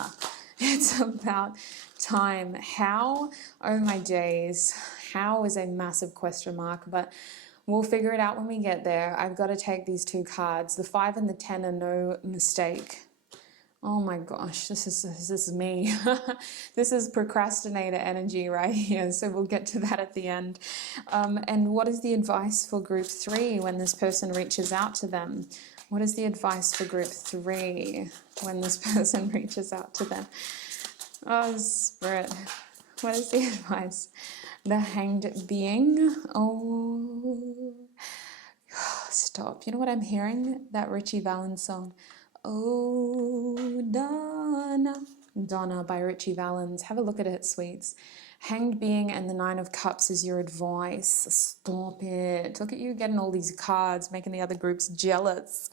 It's about time. How? Oh my days. How is a massive question mark, but we'll figure it out when we get there. I've got to take these 2 cards. The 5 and the 10 are no mistake. Oh my gosh, this is me. This is procrastinator energy right here, so we'll get to that at the end. And what is the advice for group 3 when this person reaches out to them? What is the advice for group 3 when this person reaches out to them? Oh, Spirit, what is the advice? The Hanged Being. Oh, stop. You know what I'm hearing? That Richie Valens song. Oh, Donna. Donna by Richie Valens. Have a look at it, sweets. Hanged Being and the 9 of Cups is your advice. Stop it. Look at you getting all these cards, making the other groups jealous.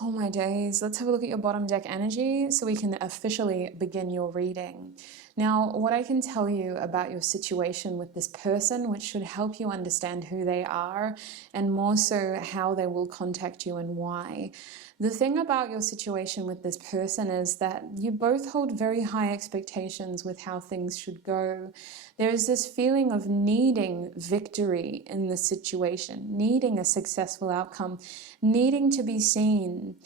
Oh my days. Let's have a look at your bottom deck energy so we can officially begin your reading. Now, what I can tell you about your situation with this person, which should help you understand who they are and more so how they will contact you and why. The thing about your situation with this person is that you both hold very high expectations with how things should go. There is this feeling of needing victory in the situation, needing a successful outcome, needing to be seen.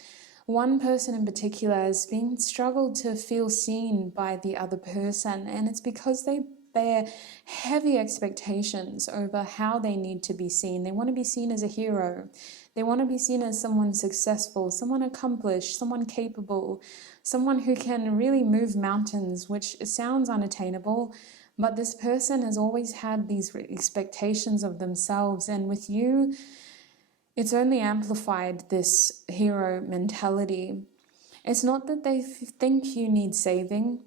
One person in particular has been struggled to feel seen by the other person, and it's because they bear heavy expectations over how they need to be seen. They want to be seen as a hero. They want to be seen as someone successful, someone accomplished, someone capable, someone who can really move mountains, which sounds unattainable, but this person has always had these expectations of themselves, and with you, it's only amplified this hero mentality. It's not that they think you need saving,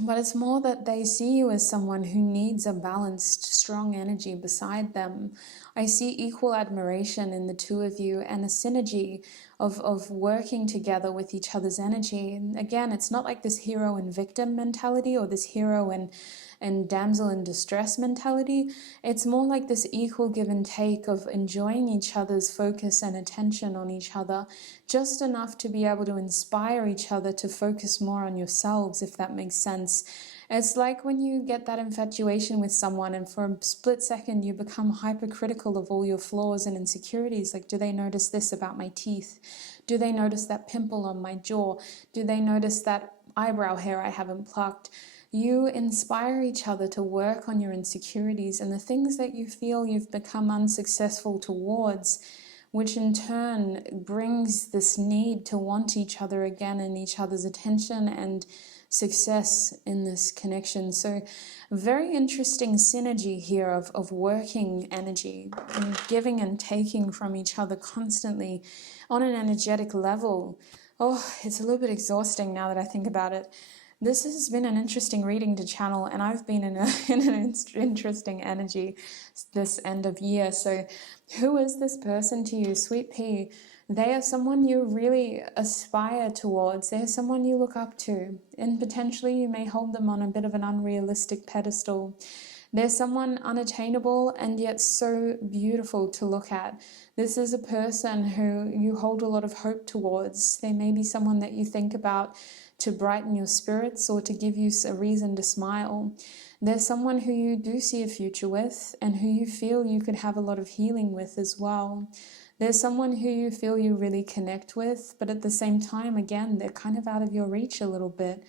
but it's more that they see you as someone who needs a balanced, strong energy beside them. I see equal admiration in the 2 of you and a synergy of working together with each other's energy. And again, it's not like this hero and victim mentality or this hero and damsel in distress mentality. It's more like this equal give and take of enjoying each other's focus and attention on each other, just enough to be able to inspire each other to focus more on yourselves, if that makes sense. It's like when you get that infatuation with someone and for a split second you become hypercritical of all your flaws and insecurities. Like, do they notice this about my teeth? Do they notice that pimple on my jaw? Do they notice that eyebrow hair I haven't plucked? You inspire each other to work on your insecurities and the things that you feel you've become unsuccessful towards, which in turn brings this need to want each other again and each other's attention and success in this connection. So very interesting synergy here of working energy and giving and taking from each other constantly on an energetic level. Oh, it's a little bit exhausting now that I think about it. This has been an interesting reading to channel, and I've been in an interesting energy this end of year. So who is this person to you? Sweet pea. They are someone you really aspire towards. They are someone you look up to, and potentially you may hold them on a bit of an unrealistic pedestal. They're someone unattainable and yet so beautiful to look at. This is a person who you hold a lot of hope towards. They may be someone that you think about to brighten your spirits or to give you a reason to smile. They're someone who you do see a future with and who you feel you could have a lot of healing with as well. There's someone who you feel you really connect with, but at the same time, again, they're kind of out of your reach a little bit.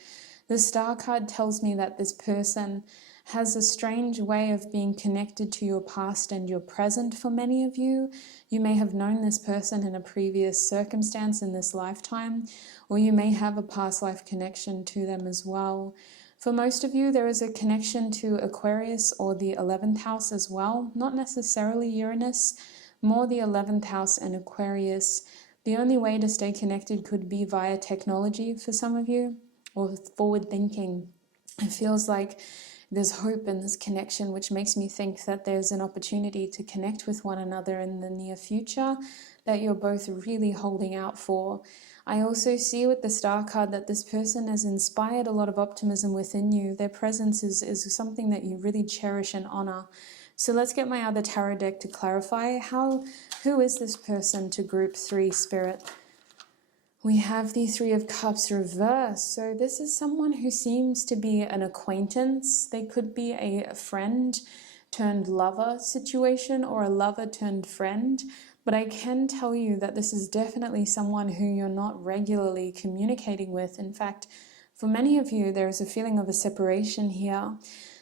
The Star card tells me that this person has a strange way of being connected to your past and your present for many of you. You may have known this person in a previous circumstance in this lifetime, or you may have a past life connection to them as well. For most of you, there is a connection to Aquarius or the 11th house as well, not necessarily Uranus, more the 11th house and Aquarius. The only way to stay connected could be via technology for some of you, or forward thinking. It feels like there's hope in this connection, which makes me think that there's an opportunity to connect with one another in the near future that you're both really holding out for. I also see with the Star card that this person has inspired a lot of optimism within you. Their presence is something that you really cherish and honor. So let's get my other tarot deck to clarify who is this person to group 3, Spirit. We have the 3 of Cups reversed. So this is someone who seems to be an acquaintance. They could be a friend turned lover situation or a lover turned friend. But I can tell you that this is definitely someone who you're not regularly communicating with. In fact, for many of you, there is a feeling of a separation here.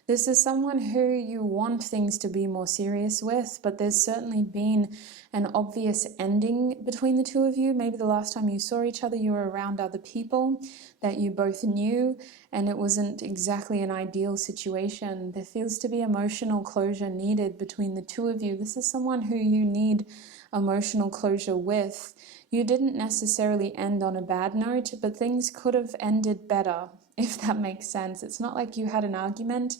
This is someone who you want things to be more serious with, but there's certainly been an obvious ending between the two of you. Maybe the last time you saw each other, you were around other people that you both knew, and it wasn't exactly an ideal situation. There feels to be emotional closure needed between the two of you. This is someone who you need emotional closure with. You didn't necessarily end on a bad note, but things could have ended better, if that makes sense. It's not like you had an argument.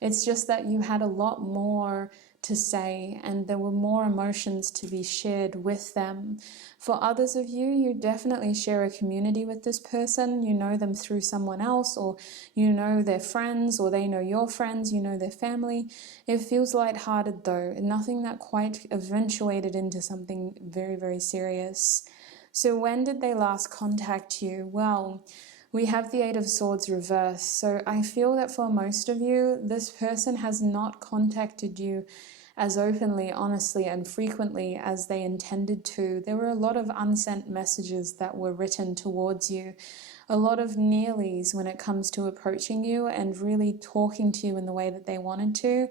It's just that you had a lot more to say and there were more emotions to be shared with them. For others of you, you definitely share a community with this person. You know them through someone else, or you know their friends, or they know your friends, you know their family. It feels lighthearted though, nothing that quite eventuated into something very, very serious. So when did they last contact you? Well, we have the 8 of Swords reversed. So I feel that for most of you, this person has not contacted you as openly, honestly, and frequently as they intended to. There were a lot of unsent messages that were written towards you, a lot of nearlies when it comes to approaching you and really talking to you in the way that they wanted to.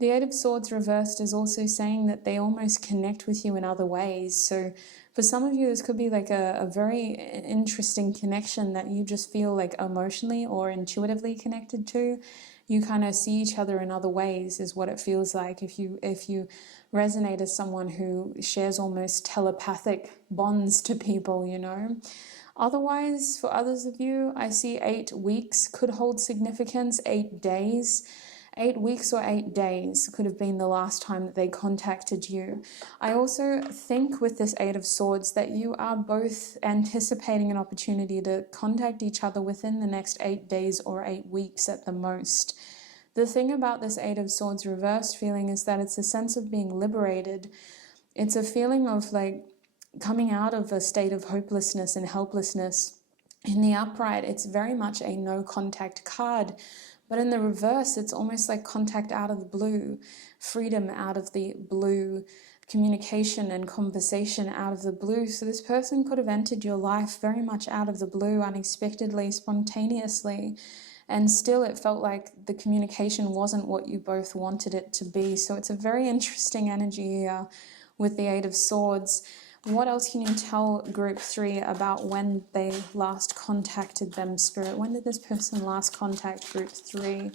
The 8 of Swords reversed is also saying that they almost connect with you in other ways. So for some of you, this could be like a very interesting connection that you just feel like emotionally or intuitively connected to. You kind of see each other in other ways is what it feels like if you resonate as someone who shares almost telepathic bonds to people, you know. Otherwise, for others of you, I see 8 weeks could hold significance, 8 days. 8 weeks or 8 days could have been the last time that they contacted you. I also think with this 8 of Swords that you are both anticipating an opportunity to contact each other within the next 8 days or 8 weeks at the most. The thing about this 8 of Swords reversed feeling is that it's a sense of being liberated. It's a feeling of like coming out of a state of hopelessness and helplessness. In the upright, it's very much a no contact card. But in the reverse, it's almost like contact out of the blue, freedom out of the blue, communication and conversation out of the blue. So this person could have entered your life very much out of the blue, unexpectedly, spontaneously. and still it felt like the communication wasn't what you both wanted it to be. So it's a very interesting energy here with the Eight of Swords. What else can you tell group 3 about when they last contacted them, Spirit? When did this person last contact group 3?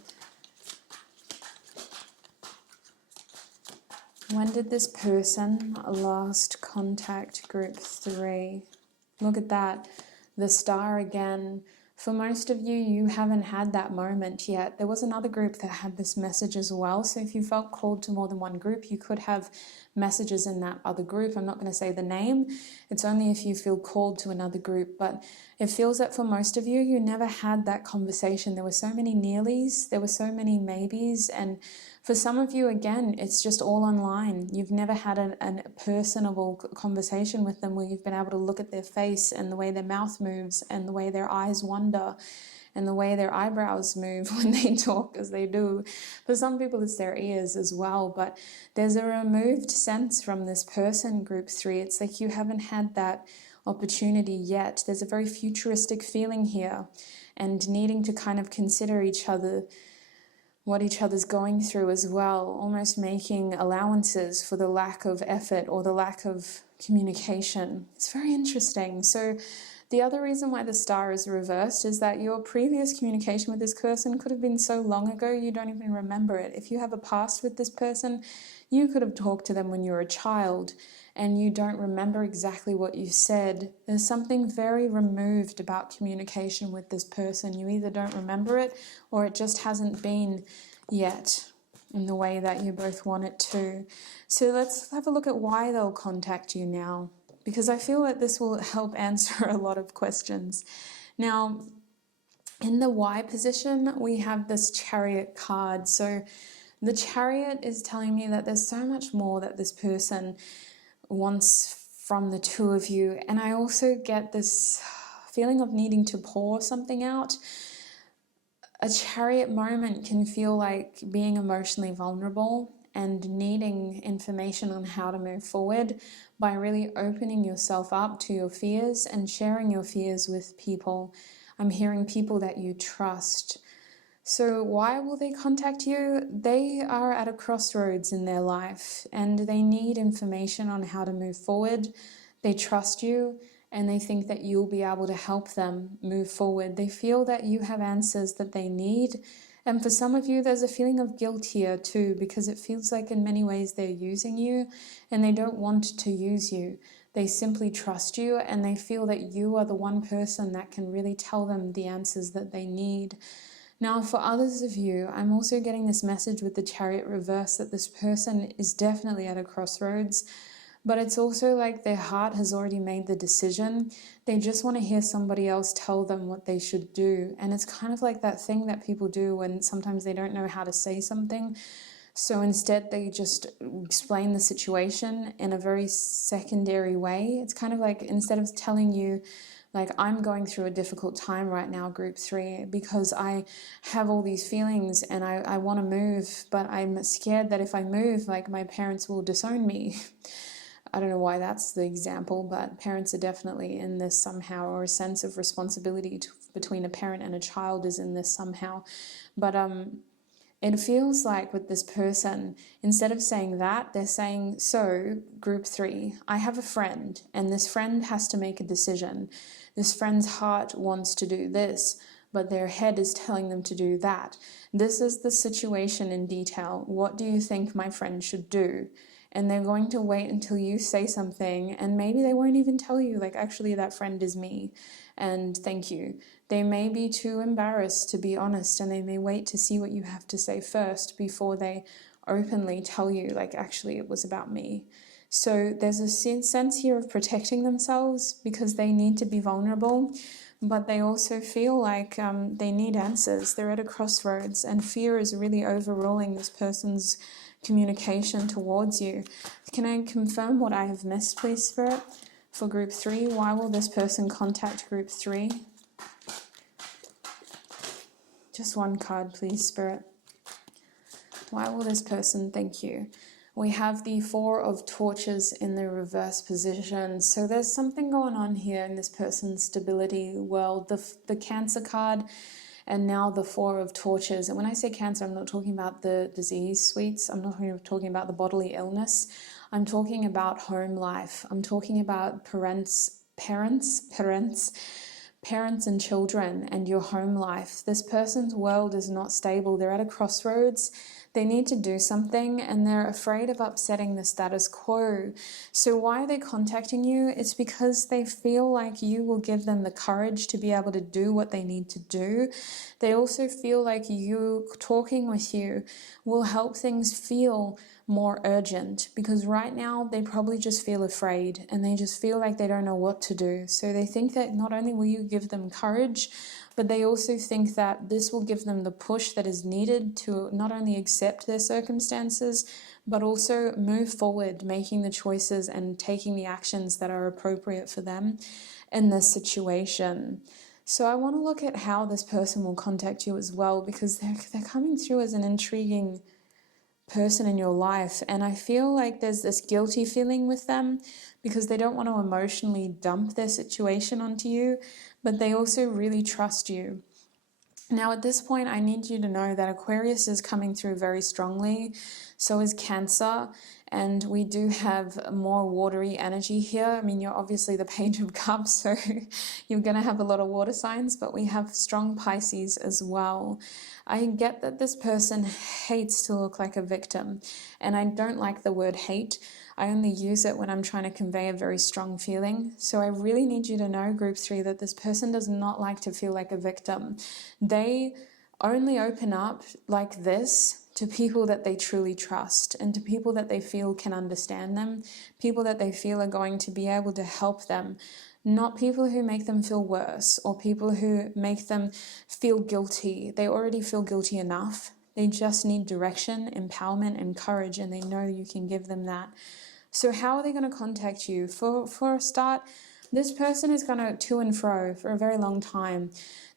When did this person last contact group 3? Look at that. The star again. For most of you, you haven't had that moment yet. There was another group that had this message as well. So if you felt called to more than one group, you could have messages in that other group. I'm not going to say the name. It's only if you feel called to another group. But it feels that for most of you, you never had that conversation. There were so many nearlies. There were so many maybes. And for some of you, again, it's just all online. You've never had a personable conversation with them where you've been able to look at their face and the way their mouth moves and the way their eyes wander and the way their eyebrows move when they talk, as they do. For some people, it's their ears as well. But there's a removed sense from this person, group 3. It's like you haven't had that opportunity yet. There's a very futuristic feeling here and needing to kind of consider each other, what each other's going through as well, almost making allowances for the lack of effort or the lack of communication. It's very interesting. So the other reason why the star is reversed is that your previous communication with this person could have been so long ago you don't even remember it. If you have a past with this person, you could have talked to them when you were a child and you don't remember exactly what you said. There's something very removed about communication with this person. You either don't remember it or it just hasn't been yet in the way that you both want it to. So let's have a look at why they'll contact you now, because I feel that this will help answer a lot of questions. Now, in the why position, we have this Chariot card. So the Chariot is telling me that there's so much more that this person wants from the two of you. And I also get this feeling of needing to pour something out. A Chariot moment can feel like being emotionally vulnerable and needing information on how to move forward by really opening yourself up to your fears and sharing your fears with people. I'm hearing people that you trust. So why will they contact you? They are at a crossroads in their life and they need information on how to move forward. They trust you and they think that you'll be able to help them move forward. They feel that you have answers that they need. And for some of you, there's a feeling of guilt here too, because it feels like in many ways they're using you and they don't want to use you. They simply trust you and they feel that you are the one person that can really tell them the answers that they need. Now, for others of you, I'm also getting this message with the Chariot reverse that this person is definitely at a crossroads, but it's also like their heart has already made the decision. They just want to hear somebody else tell them what they should do. And it's kind of like that thing that people do when sometimes they don't know how to say something. So instead, they just explain the situation in a very secondary way. It's kind of like instead of telling you, like, I'm going through a difficult time right now, group 3, because I have all these feelings and I want to move, but I'm scared that if I move, like, my parents will disown me. I don't know why that's the example, but parents are definitely in this somehow, or a sense of responsibility between a parent and a child is in this somehow. But it feels like with this person, instead of saying that, they're saying, so, group 3, I have a friend, and this friend has to make a decision. This friend's heart wants to do this, but their head is telling them to do that. This is the situation in detail. What do you think my friend should do? And they're going to wait until you say something, and maybe they won't even tell you, like, actually, that friend is me, and thank you. They may be too embarrassed to be honest, and they may wait to see what you have to say first before they openly tell you, like, actually, it was about me. So there's a sense here of protecting themselves because they need to be vulnerable, but they also feel like they need answers. They're at a crossroads, and fear is really overruling this person's communication towards you. Can I confirm what I have missed, please, Spirit, for group 3? Why will this person contact group 3? Just one card, please, Spirit. Why will this person? Thank you. We have the 4 of Torches in the reverse position. So there's something going on here in this person's stability world. The Cancer card and now the Four of Torches. And when I say cancer, I'm not talking about the disease suites. I'm not talking about the bodily illness. I'm talking about home life. I'm talking about parents and children and your home life. This person's world is not stable. They're at a crossroads. They need to do something and they're afraid of upsetting the status quo. So why are they contacting you? It's because they feel like you will give them the courage to be able to do what they need to do. They also feel like you talking with you will help things feel more urgent, because right now they probably just feel afraid and they just feel like they don't know what to do. So they think that not only will you give them courage, but they also think that this will give them the push that is needed to not only accept their circumstances, but also move forward, making the choices and taking the actions that are appropriate for them in this situation. So I want to look at how this person will contact you as well, because they're coming through as an intriguing person in your life, and I feel like there's this guilty feeling with them because they don't want to emotionally dump their situation onto you, but they also really trust you. Now at this point, I need you to know that Aquarius is coming through very strongly, so is Cancer, and we do have more watery energy here. I mean, you're obviously the Page of Cups, so you're going to have a lot of water signs, but we have strong Pisces as well. I get that this person hates to look like a victim, and I don't like the word hate. I only use it when I'm trying to convey a very strong feeling. So I really need you to know, Group 3, that this person does not like to feel like a victim. They only open up like this to people that they truly trust and to people that they feel can understand them, people that they feel are going to be able to help them, not people who make them feel worse or people who make them feel guilty. They already feel guilty enough. They just need direction, empowerment, and courage, and they know you can give them that. So how are they going to contact you? For a start, this person is going to and fro for a very long time.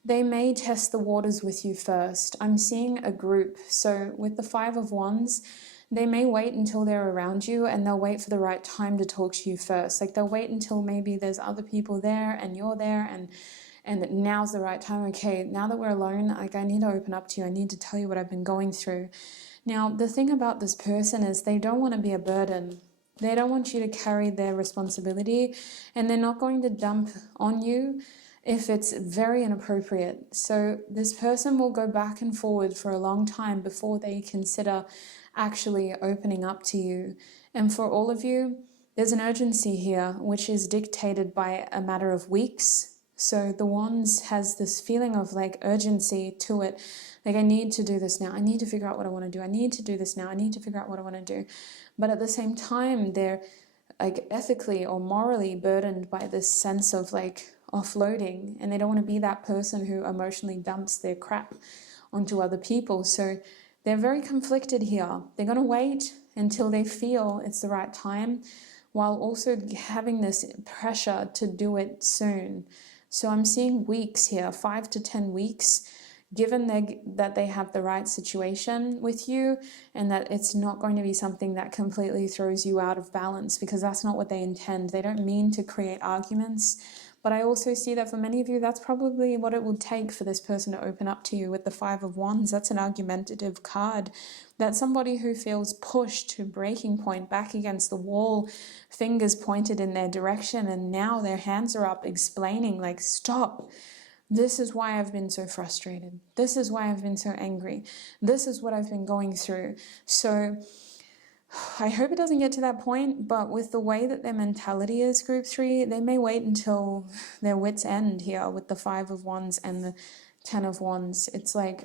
They may test the waters with you first. I'm seeing a group. So with the Five of Wands, they may wait until they're around you and they'll wait for the right time to talk to you first. Like they'll wait until maybe there's other people there and you're there and now's the right time. Okay, now that we're alone, like I need to open up to you. I need to tell you what I've been going through. Now, the thing about this person is they don't want to be a burden. They don't want you to carry their responsibility, and they're not going to dump on you if it's very inappropriate. So this person will go back and forward for a long time before they consider actually opening up to you. And for all of you, there's an urgency here, which is dictated by a matter of weeks. So the Wands has this feeling of like urgency to it. Like, I need to do this now. I need to figure out what I want to do. I need to do this now. I need to figure out what I want to do. But at the same time, they're like ethically or morally burdened by this sense of like offloading, and they don't want to be that person who emotionally dumps their crap onto other people. So they're very conflicted here. They're going to wait until they feel it's the right time, while also having this pressure to do it soon. So I'm seeing weeks here, 5 to 10 weeks, given that they have the right situation with you and that it's not going to be something that completely throws you out of balance, because that's not what they intend. They don't mean to create arguments. But I also see that for many of you, that's probably what it will take for this person to open up to you. With the Five of Wands, that's an argumentative card. That's somebody who feels pushed to breaking point, back against the wall, fingers pointed in their direction, and now their hands are up explaining like, stop. This is why I've been so frustrated. This is why I've been so angry. This is what I've been going through. So I hope it doesn't get to that point, but with the way that their mentality is, Group 3, they may wait until their wits end here with the Five of Wands and the 10 of Wands. It's like,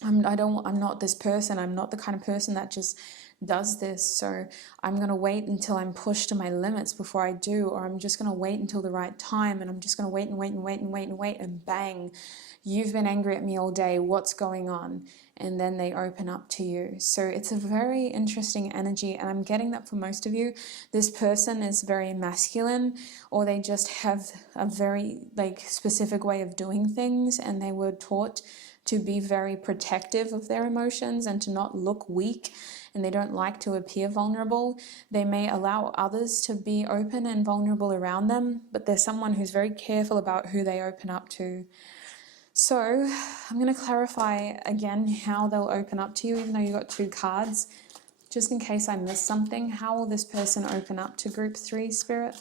I'm not this person. I'm not the kind of person that just does this. So I'm going to wait until I'm pushed to my limits before I do, or I'm just going to wait until the right time, and I'm just going to wait and wait and wait and wait and wait, and bang, you've been angry at me all day. What's going on? And then they open up to you. So it's a very interesting energy, and I'm getting that for most of you, this person is very masculine, or they just have a very like specific way of doing things, and they were taught to be very protective of their emotions and to not look weak, and they don't like to appear vulnerable. They may allow others to be open and vulnerable around them, but they're someone who's very careful about who they open up to. So I'm going to clarify again how they'll open up to you, even though you got 2 cards. Just in case I missed something, how will this person open up to group 3, Spirit?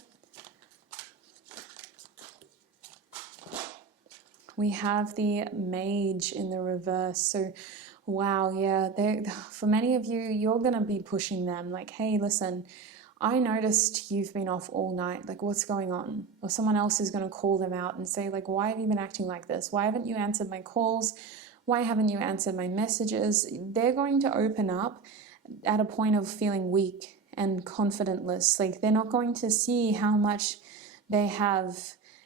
We have the Mage in the reverse. So, wow, yeah, for many of you, you're going to be pushing them like, hey, listen, I noticed you've been off all night. Like, what's going on? Or someone else is going to call them out and say, like, why have you been acting like this? Why haven't you answered my calls? Why haven't you answered my messages? They're going to open up at a point of feeling weak and confidentless. Like, they're not going to see how much they have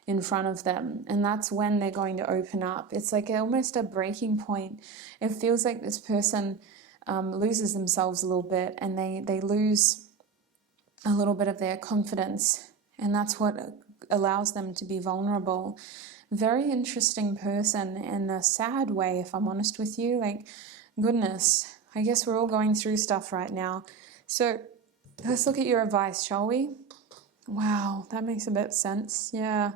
in front of them, and that's when they're going to open up. It's like almost a breaking point. It feels like this person loses themselves a little bit, and they lose a little bit of their confidence, and that's what allows them to be vulnerable. Very interesting person in a sad way, if I'm honest with you. Like, goodness, I guess we're all going through stuff right now. So let's look at your advice, shall we? Wow, that makes a bit of sense. Yeah.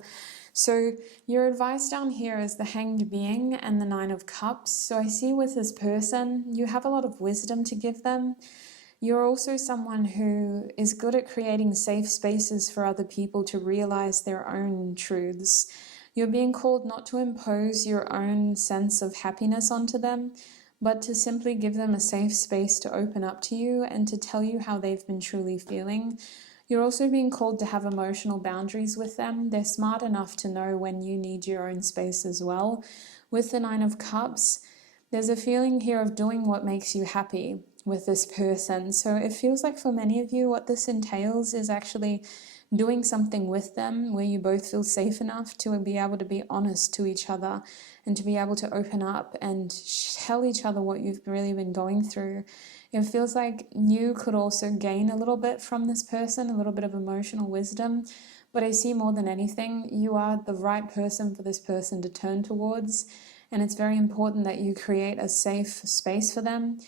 So your advice down here is the Hanged Being and the 9 of Cups. So I see with this person, you have a lot of wisdom to give them. You're also someone who is good at creating safe spaces for other people to realize their own truths. You're being called not to impose your own sense of happiness onto them, but to simply give them a safe space to open up to you and to tell you how they've been truly feeling. You're also being called to have emotional boundaries with them. They're smart enough to know when you need your own space as well. With the 9 of Cups, there's a feeling here of doing what makes you happy with this person. So it feels like for many of you, what this entails is actually doing something with them where you both feel safe enough to be able to be honest to each other and to be able to open up and tell each other what you've really been going through. It feels like you could also gain a little bit from this person, a little bit of emotional wisdom. But I see more than anything, you are the right person for this person to turn towards. And it's very important that you create a safe space for them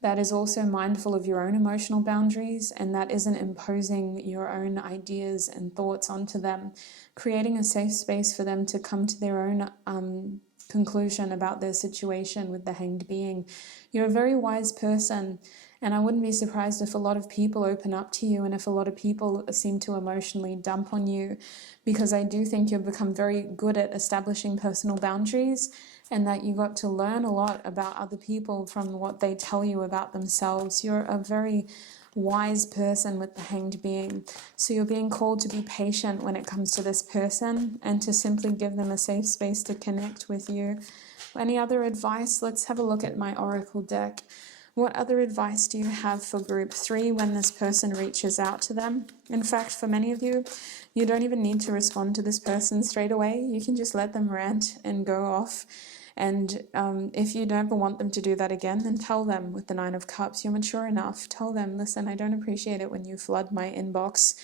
that is also mindful of your own emotional boundaries and that isn't imposing your own ideas and thoughts onto them. Creating a safe space for them to come to their own conclusion about their situation with the Hanged Being. You're a very wise person, and I wouldn't be surprised if a lot of people open up to you and if a lot of people seem to emotionally dump on you, because I do think you've become very good at establishing personal boundaries and that you got to learn a lot about other people from what they tell you about themselves. You're a very wise person with the Hanged Being. So you're being called to be patient when it comes to this person and to simply give them a safe space to connect with you. Any other advice? Let's have a look at my Oracle deck. What other advice do you have for group 3 when this person reaches out to them? In fact, for many of you, you don't even need to respond to this person straight away. You can just let them rant and go off. And if you never want them to do that again, then tell them with the 9 of Cups. You're mature enough. Tell them, listen, I don't appreciate it when you flood my inbox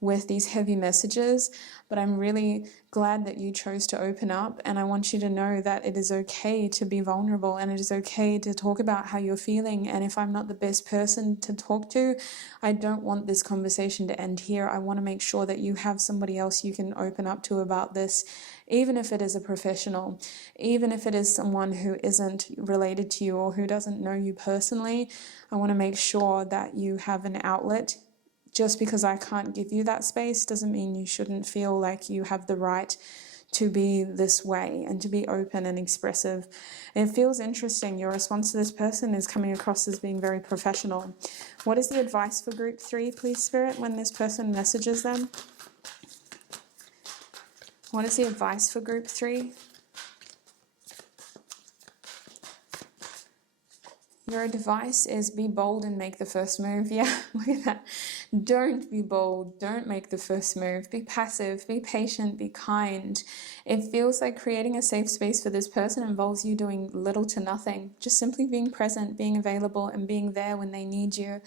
with these heavy messages, but I'm really glad that you chose to open up, and I want you to know that it is okay to be vulnerable and it is okay to talk about how you're feeling. And if I'm not the best person to talk to, I don't want this conversation to end here. I want to make sure that you have somebody else you can open up to about this, even if it is a professional, even if it is someone who isn't related to you or who doesn't know you personally. I want to make sure that you have an outlet. Just because I can't give you that space doesn't mean you shouldn't feel like you have the right to be this way and to be open and expressive. It feels interesting. Your response to this person is coming across as being very professional. What is the advice for group 3, please, Spirit, when this person messages them? What is the advice for group 3? Your advice is be bold and make the first move. Yeah, look at that. Don't be bold. Don't make the first move. Be passive. Be patient. Be kind. It feels like creating a safe space for this person involves you doing little to nothing. Just simply being present, being available, and being there when they need you.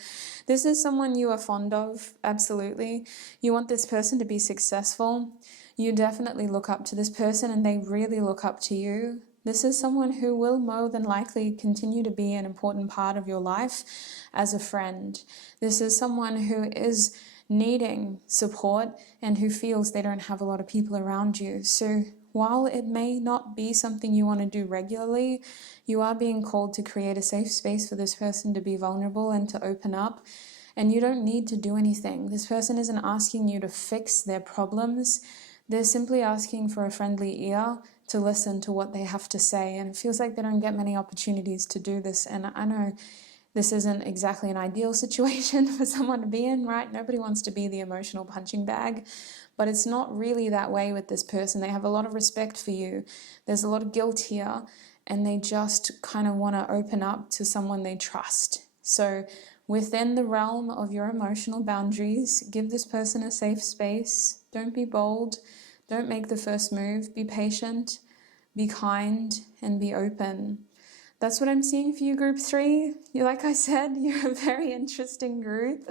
This is someone you are fond of, absolutely. You want this person to be successful. You definitely look up to this person and they really look up to you. This is someone who will more than likely continue to be an important part of your life as a friend. This is someone who is needing support and who feels they don't have a lot of people around you. So while it may not be something you want to do regularly, you are being called to create a safe space for this person to be vulnerable and to open up. And you don't need to do anything. This person isn't asking you to fix their problems. They're simply asking for a friendly ear to listen to what they have to say. And it feels like they don't get many opportunities to do this. And I know this isn't exactly an ideal situation for someone to be in, right? Nobody wants to be the emotional punching bag, but it's not really that way with this person. They have a lot of respect for you. There's a lot of guilt here, and they just kind of want to open up to someone they trust. So within the realm of your emotional boundaries, give this person a safe space. Don't be bold. Don't make the first move. Be patient, be kind, and be open. That's what I'm seeing for you, group 3. Like I said, you're a very interesting group.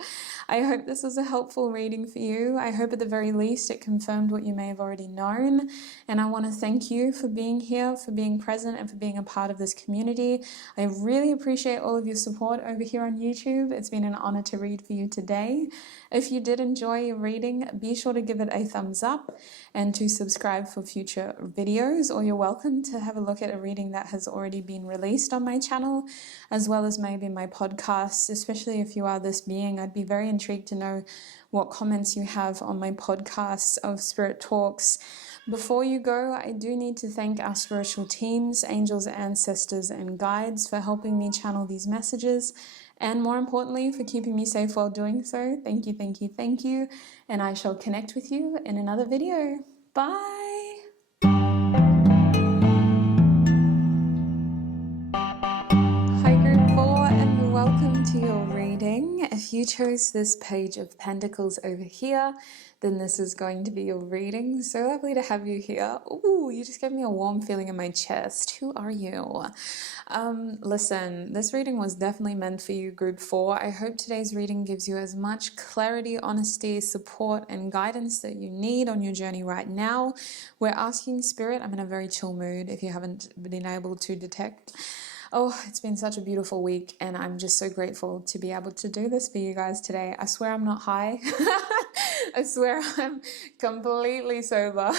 I hope this was a helpful reading for you. I hope at the very least it confirmed what you may have already known. And I want to thank you for being here, for being present, and for being a part of this community. I really appreciate all of your support over here on YouTube. It's been an honor to read for you today. If you did enjoy your reading, be sure to give it a thumbs up and to subscribe for future videos, or you're welcome to have a look at a reading that has already been released on my channel, as well as maybe my podcasts. Especially if you are this being, I'd be very intrigued to know what comments you have on my podcasts of Spirit Talks. Before you go, I do need to thank our spiritual teams, angels, ancestors, and guides for helping me channel these messages, and more importantly, for keeping me safe while doing so. Thank you, thank you, thank you. And I shall connect with you in another video. Bye. Hi, Group 4, and welcome to your reading. If you chose this page of Pentacles over here, then this is going to be your reading. So lovely to have you here. Ooh, you just gave me a warm feeling in my chest. Who are you? Listen, this reading was definitely meant for you, Group 4. I hope today's reading gives you as much clarity, honesty, support, and guidance that you need on your journey right now. We're asking Spirit. I'm in a very chill mood, if you haven't been able to detect. Oh, it's been such a beautiful week, and I'm just so grateful to be able to do this for you guys today. I swear I'm not high. I swear I'm completely sober,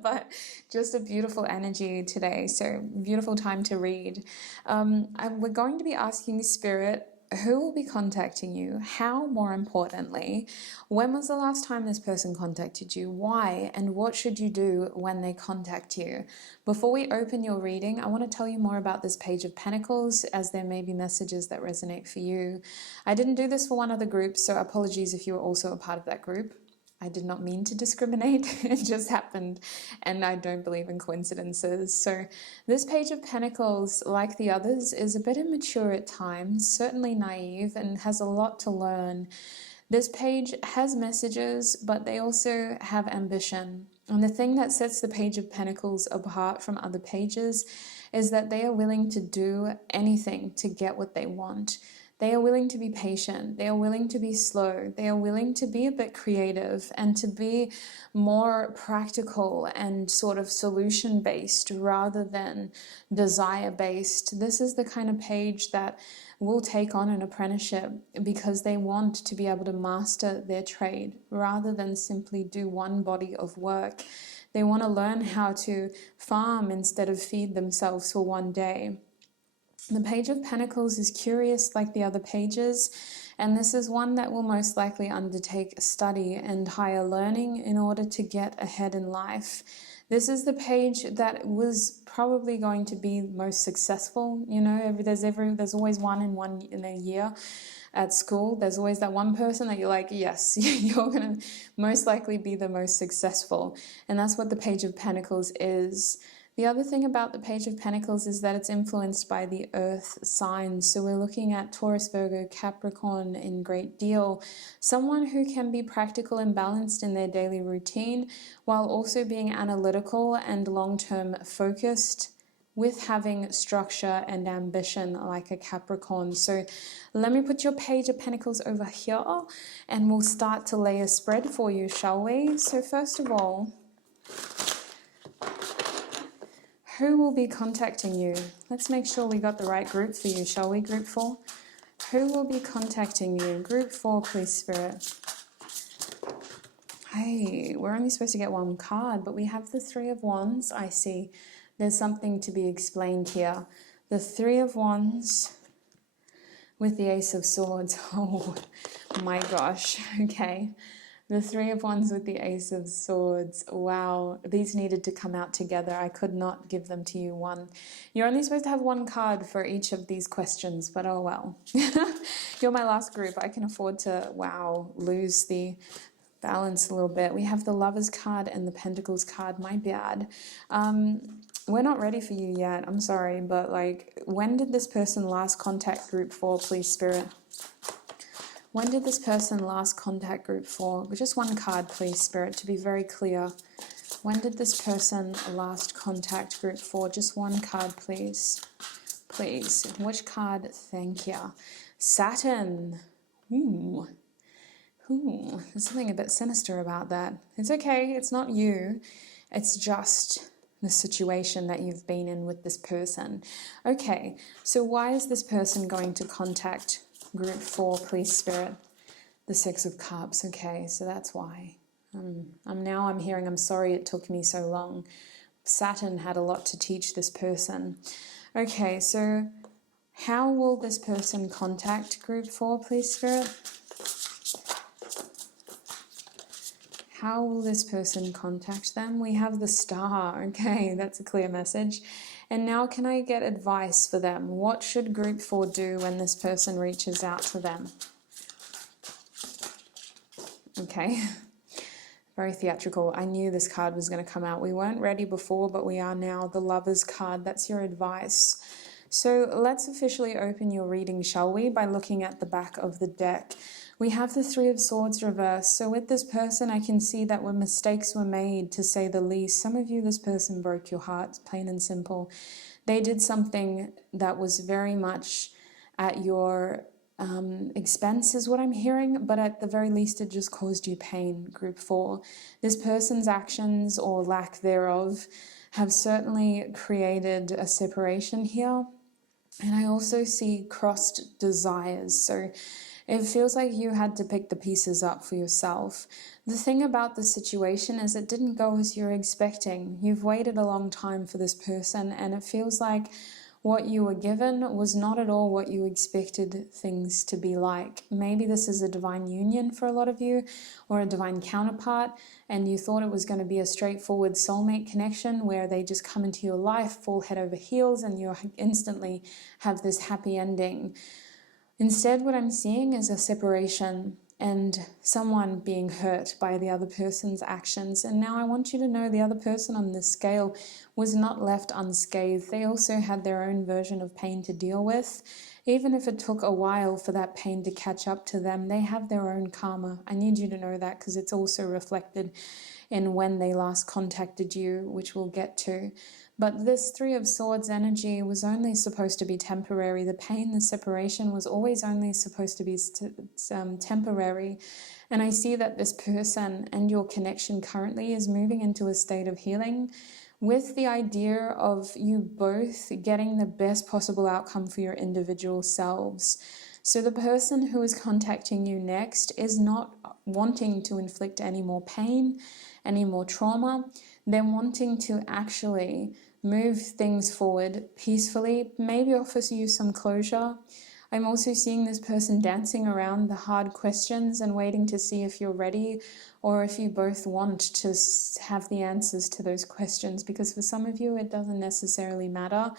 but just a beautiful energy today. So beautiful time to read. We're going to be asking Spirit, who will be contacting you? How, more importantly? When was the last time this person contacted you? Why? And what should you do when they contact you? Before we open your reading, I want to tell you more about this Page of Pentacles, as there may be messages that resonate for you. I didn't do this for one other group, so apologies if you were also a part of that group. I did not mean to discriminate, it just happened, and I don't believe in coincidences. So this Page of Pentacles, like the others, is a bit immature at times, certainly naive, and has a lot to learn. This page has messages, but they also have ambition. And the thing that sets the Page of Pentacles apart from other pages is that they are willing to do anything to get what they want. They are willing to be patient. They are willing to be slow. They are willing to be a bit creative and to be more practical and sort of solution-based rather than desire-based. This is the kind of page that will take on an apprenticeship because they want to be able to master their trade rather than simply do one body of work. They want to learn how to farm instead of feed themselves for one day. The Page of Pentacles is curious like the other pages, and this is one that will most likely undertake study and higher learning in order to get ahead in life. This is the page that was probably going to be most successful. You know, there's always one in a year at school. There's always that one person that you're like, yes, you're going to most likely be the most successful. And that's what the Page of Pentacles is. The other thing about the Page of Pentacles is that it's influenced by the earth signs. So we're looking at Taurus, Virgo, Capricorn in great deal. Someone who can be practical and balanced in their daily routine while also being analytical and long-term focused with having structure and ambition like a Capricorn. So let me put your Page of Pentacles over here and we'll start to lay a spread for you, shall we? So first of all, who will be contacting you? Let's make sure we got the right group for you, shall we, Group 4? Who will be contacting you? Group 4, please, Spirit. Okay, we're only supposed to get one card, but we have the Three of Wands. I see there's something to be explained here. The Three of Wands with the Ace of Swords. Oh my gosh. Okay. The Three of Wands with the Ace of Swords. Wow. These needed to come out together. I could not give them to you one. You're only supposed to have one card for each of these questions, but oh well. You're my last group. I can afford to, wow, lose the balance a little bit. We have the Lovers card and the Pentacles card. My bad. We're not ready for you yet. I'm sorry, but like, when did this person last contact group 4, please, Spirit? When did this person last contact group 4? Just one card, please, Spirit, to be very clear. When did this person last contact group 4? Just one card, please. Please. Which card? Thank you. Saturn. Ooh. Ooh. There's something a bit sinister about that. It's okay. It's not you. It's just the situation that you've been in with this person. Okay. So why is this person going to contact group 4, please, Spirit? The Six of Cups. Okay, so that's why. I'm hearing, I'm sorry it took me so long. Saturn had a lot to teach this person. Okay, so how will this person contact group 4, please, Spirit? How will this person contact them? We have the Star. Okay, that's a clear message. And now can I get advice for them? What should group 4 do when this person reaches out to them? Okay, very theatrical. I knew this card was going to come out. We weren't ready before, but we are now. The Lovers card, that's your advice. So let's officially open your reading, shall we, by looking at the back of the deck. We have the Three of Swords reversed. So with this person, I can see that when mistakes were made, to say the least. Some of you, this person broke your heart, plain and simple. They did something that was very much at your expense is what I'm hearing, but at the very least it just caused you pain, group 4. This person's actions or lack thereof have certainly created a separation here. And I also see crossed desires. So it feels like you had to pick the pieces up for yourself. The thing about the situation is it didn't go as you're expecting. You've waited a long time for this person, and it feels like what you were given was not at all what you expected things to be like. Maybe this is a divine union for a lot of you, or a divine counterpart, and you thought it was going to be a straightforward soulmate connection where they just come into your life, fall head over heels, and you instantly have this happy ending. Instead, what I'm seeing is a separation and someone being hurt by the other person's actions. And now I want you to know the other person on this scale was not left unscathed. They also had their own version of pain to deal with. Even if it took a while for that pain to catch up to them, they have their own karma. I need you to know that because it's also reflected in when they last contacted you, which we'll get to. But this Three of Swords energy was only supposed to be temporary. The pain, the separation was always only supposed to be temporary. And I see that this person and your connection currently is moving into a state of healing with the idea of you both getting the best possible outcome for your individual selves. So the person who is contacting you next is not wanting to inflict any more pain, any more trauma. They're wanting to actually move things forward peacefully, maybe offer you some closure. I'm also seeing this person dancing around the hard questions and waiting to see if you're ready or if you both want to have the answers to those questions, because for some of you it doesn't necessarily matter.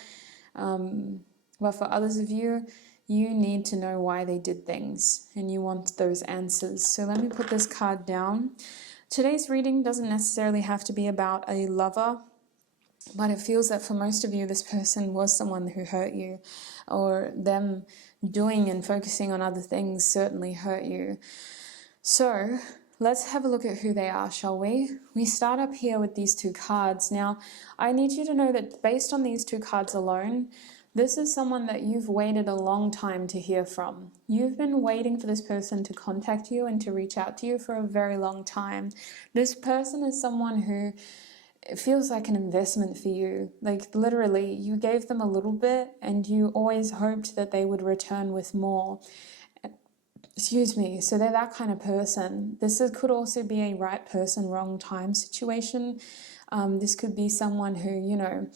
But for others of you, you need to know why they did things and you want those answers. So let me put this card down. Today's reading doesn't necessarily have to be about a lover, but it feels that for most of you, this person was someone who hurt you, or them doing and focusing on other things certainly hurt you. So let's have a look at who they are, shall we? We start up here with these two cards. Now, I need you to know that based on these two cards alone, this is someone that you've waited a long time to hear from. You've been waiting for this person to contact you and to reach out to you for a very long time. This person is someone who it feels like an investment for you. Like literally, you gave them a little bit and you always hoped that they would return with more. excuse me, so they're that kind of person. Could also be a right person, wrong time situation. This could be someone who,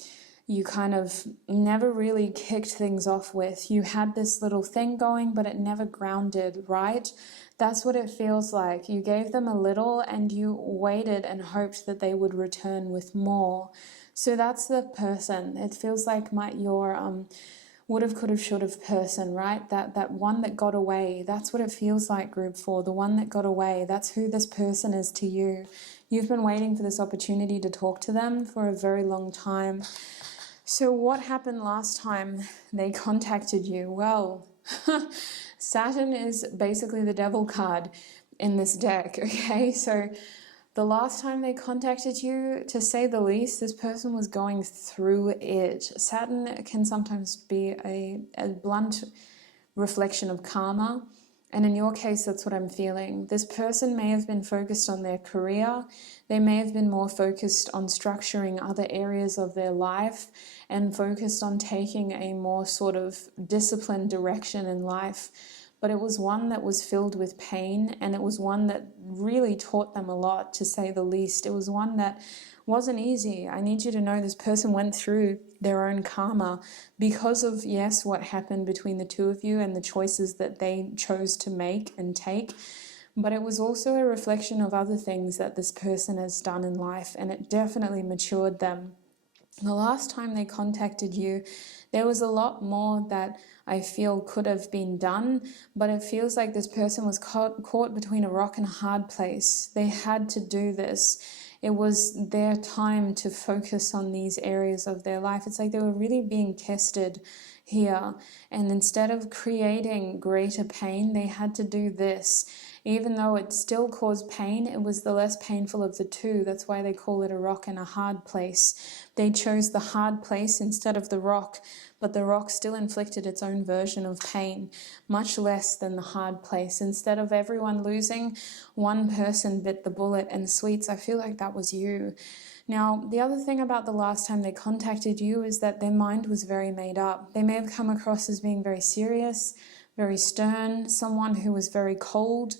you kind of never really kicked things off with. You had this little thing going, but it never grounded, right? That's what it feels like. You gave them a little and you waited and hoped that they would return with more. So that's the person. It feels like your would've, could've, should've person, right? That one that got away. That's what it feels like, group 4. The one that got away. That's who this person is to you. You've been waiting for this opportunity to talk to them for a very long time. So what happened last time they contacted you? Well, Saturn is basically the devil card in this deck, okay? So the last time they contacted you, to say the least, this person was going through it. Saturn can sometimes be a blunt reflection of karma. And in your case, that's what I'm feeling. This person may have been focused on their career. They may have been more focused on structuring other areas of their life and focused on taking a more sort of disciplined direction in life. But it was one that was filled with pain, and it was one that really taught them a lot, to say the least. It was one that wasn't easy. I need you to know this person went through their own karma because of, yes, what happened between the two of you and the choices that they chose to make and take. But it was also a reflection of other things that this person has done in life, and it definitely matured them. The last time they contacted you, there was a lot more that I feel could have been done, but it feels like this person was caught between a rock and a hard place. They had to do this. It was their time to focus on these areas of their life. It's like they were really being tested here. And instead of creating greater pain, they had to do this. Even though it still caused pain, it was the less painful of the two. That's why they call it a rock and a hard place. They chose the hard place instead of the rock, but the rock still inflicted its own version of pain, much less than the hard place. Instead of everyone losing, one person bit the bullet, and sweets, I feel like that was you. Now, the other thing about the last time they contacted you is that their mind was very made up. They may have come across as being very serious, very stern, someone who was very cold,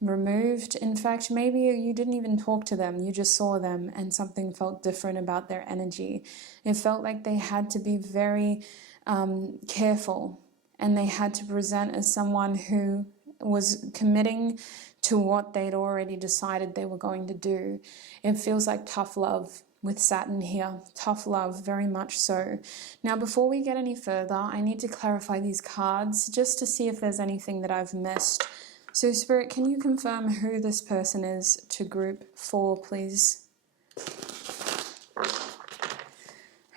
removed. In fact, maybe you didn't even talk to them. You just saw them and something felt different about their energy. It felt like they had to be very careful, and they had to present as someone who was committing to what they'd already decided they were going to do. It feels like tough love with Saturn here. Tough love, very much so. Now, before we get any further, I need to clarify these cards just to see if there's anything that I've missed. So, Spirit, can you confirm who this person is to group 4, please?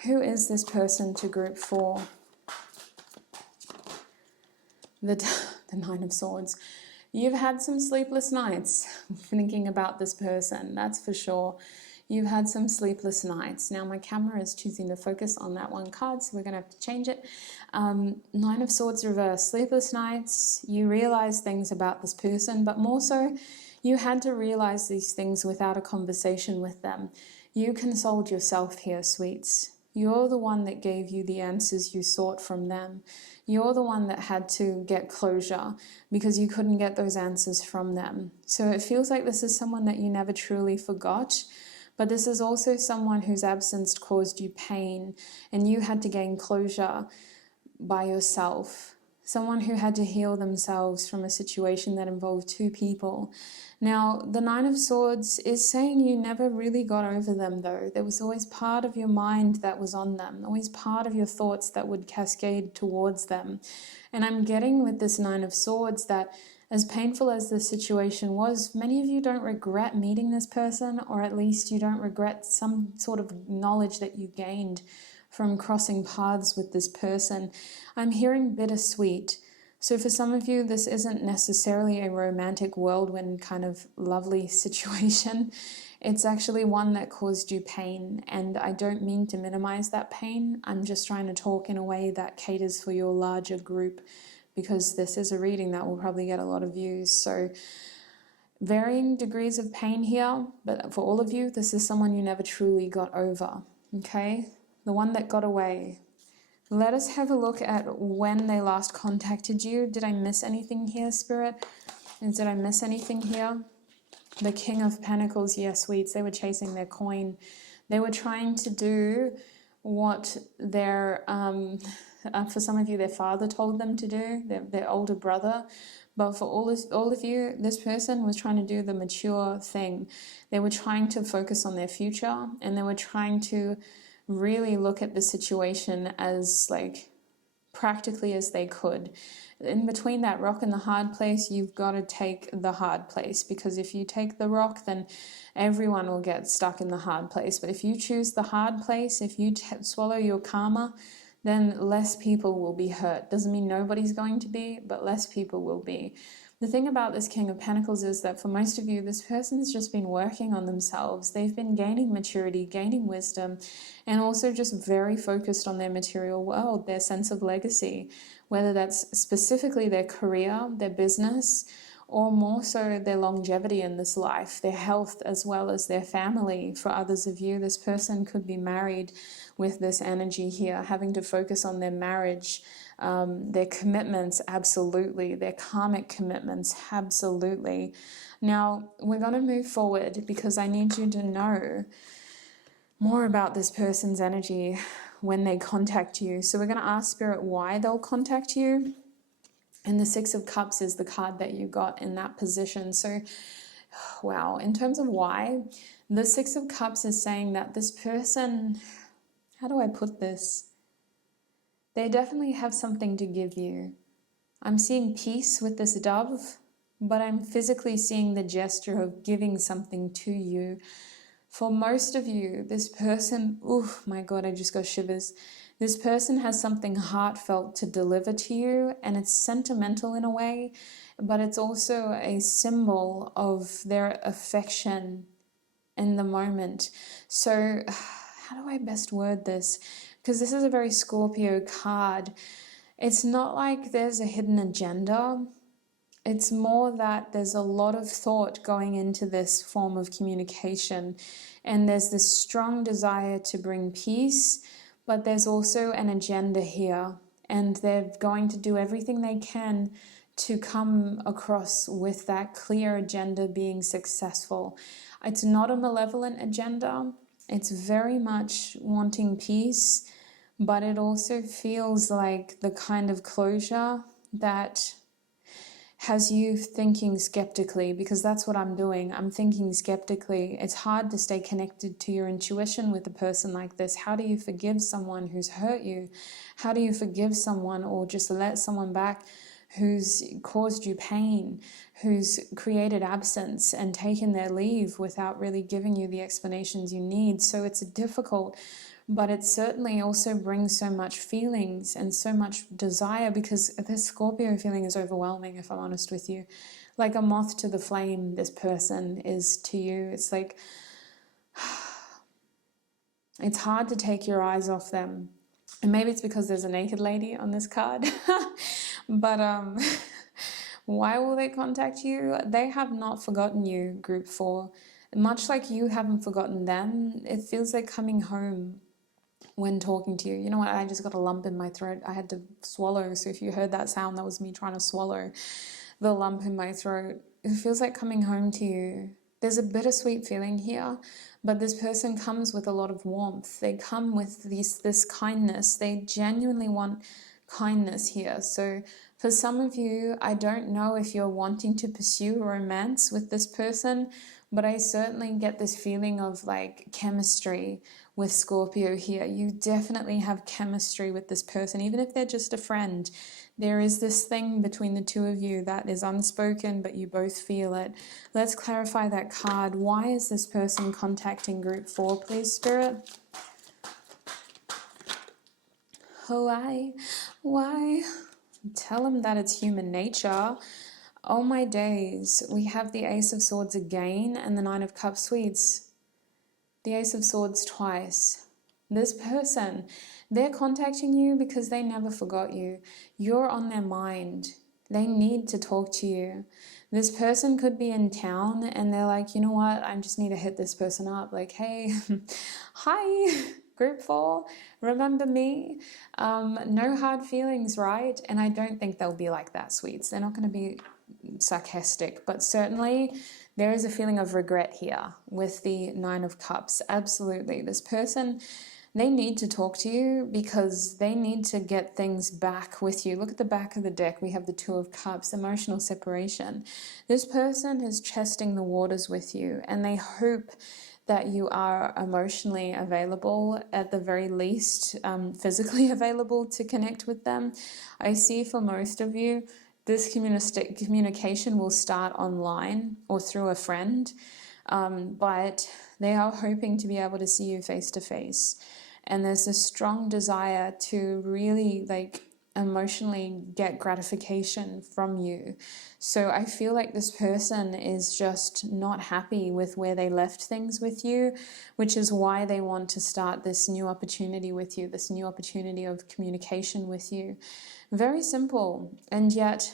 Who is this person to group 4? The Nine of Swords. You've had some sleepless nights thinking about this person, that's for sure. You've had some sleepless nights. Now my camera is choosing to focus on that one card, so we're going to have to change it. Nine of Swords reverse. Sleepless nights, you realize things about this person, but more so, you had to realize these things without a conversation with them. You consoled yourself here, sweets. You're the one that gave you the answers you sought from them. You're the one that had to get closure because you couldn't get those answers from them. So it feels like this is someone that you never truly forgot, but this is also someone whose absence caused you pain and you had to gain closure by yourself. Someone who had to heal themselves from a situation that involved two people. Now, the Nine of Swords is saying you never really got over them, though. There was always part of your mind that was on them, always part of your thoughts that would cascade towards them. And I'm getting with this Nine of Swords that as painful as the situation was, many of you don't regret meeting this person, or at least you don't regret some sort of knowledge that you gained from crossing paths with this person. I'm hearing bittersweet. So for some of you, this isn't necessarily a romantic whirlwind kind of lovely situation. It's actually one that caused you pain, and I don't mean to minimize that pain. I'm just trying to talk in a way that caters for your larger group, because this is a reading that will probably get a lot of views. So varying degrees of pain here, but for all of you, this is someone you never truly got over, okay? The one that got away. Let us have a look at when they last contacted you. Did I miss anything here, Spirit? And did I miss anything here? The King of Pentacles, yes, sweets. They were chasing their coin. They were trying to do what their, for some of you, their father told them to do, their older brother. But for all of you, this person was trying to do the mature thing. They were trying to focus on their future, and they were trying to really look at the situation as like practically as they could. In between that rock and the hard place, you've got to take the hard place, because if you take the rock, then everyone will get stuck in the hard place. But if you choose the hard place, if you swallow your karma, then less people will be hurt. Doesn't mean nobody's going to be, but less people will be. The thing about this King of Pentacles is that for most of you, this person has just been working on themselves. They've been gaining maturity, gaining wisdom, and also just very focused on their material world, their sense of legacy, whether that's specifically their career, their business, or more so their longevity in this life, their health, as well as their family. For others of you, this person could be married with this energy here, having to focus on their marriage, their commitments, absolutely, their karmic commitments, absolutely. Now, we're going to move forward because I need you to know more about this person's energy when they contact you. So we're going to ask Spirit why they'll contact you. And the Six of Cups is the card that you got in that position. So, wow, in terms of why, the Six of Cups is saying that this person, how do I put this? They definitely have something to give you. I'm seeing peace with this dove, but I'm physically seeing the gesture of giving something to you. For most of you, this person, oh my God, I just got shivers. This person has something heartfelt to deliver to you, and it's sentimental in a way, but it's also a symbol of their affection in the moment. So how do I best word this? Because this is a very Scorpio card. It's not like there's a hidden agenda. It's more that there's a lot of thought going into this form of communication, and there's this strong desire to bring peace, but there's also an agenda here, and they're going to do everything they can to come across with that clear agenda being successful. It's not a malevolent agenda. It's very much wanting peace, but it also feels like the kind of closure that has you thinking skeptically, because that's what I'm doing. I'm thinking skeptically. It's hard to stay connected to your intuition with a person like this. How do you forgive someone who's hurt you? How do you forgive someone or just let someone back who's caused you pain, who's created absence and taken their leave without really giving you the explanations you need? So it's difficult, but it certainly also brings so much feelings and so much desire, because this Scorpio feeling is overwhelming, if I'm honest with you. Like a moth to the flame, this person is to you. It's like, it's hard to take your eyes off them. And maybe it's because there's a naked lady on this card. But why will they contact you? They have not forgotten you, Group 4. Much like you haven't forgotten them, it feels like coming home when talking to you. You know what? I just got a lump in my throat. I had to swallow. So if you heard that sound, that was me trying to swallow the lump in my throat. It feels like coming home to you. There's a bittersweet feeling here, but this person comes with a lot of warmth. They come with this kindness. They genuinely want kindness here. So for some of you, I don't know if you're wanting to pursue romance with this person, but I certainly get this feeling of like chemistry with Scorpio here. You definitely have chemistry with this person, even if they're just a friend. There is this thing between the two of you that is unspoken, but you both feel it. Let's clarify that card. Why is this person contacting Group 4, please, Spirit? Why? Tell them that it's human nature. Oh my days. We have the Ace of Swords again and the Nine of Cups, sweets. The Ace of Swords twice. This person, they're contacting you because they never forgot you. You're on their mind. They need to talk to you. This person could be in town and they're like, you know what? I just need to hit this person up. Like, hey, hi. Group 4, remember me? No hard feelings, right? And I don't think they'll be like that, sweets. They're not going to be sarcastic, but certainly there is a feeling of regret here with the Nine of Cups. Absolutely. This person, they need to talk to you because they need to get things back with you. Look at the back of the deck. We have the Two of Cups, emotional separation. This person is testing the waters with you, and they hope that you are emotionally available, at the very least, physically available to connect with them. I see for most of you, this communication will start online or through a friend, but they are hoping to be able to see you face to face. And there's a strong desire to really emotionally get gratification from you. So I feel like this person is just not happy with where they left things with you, which is why they want to start this new opportunity with you, this new opportunity of communication with you. Very simple. And yet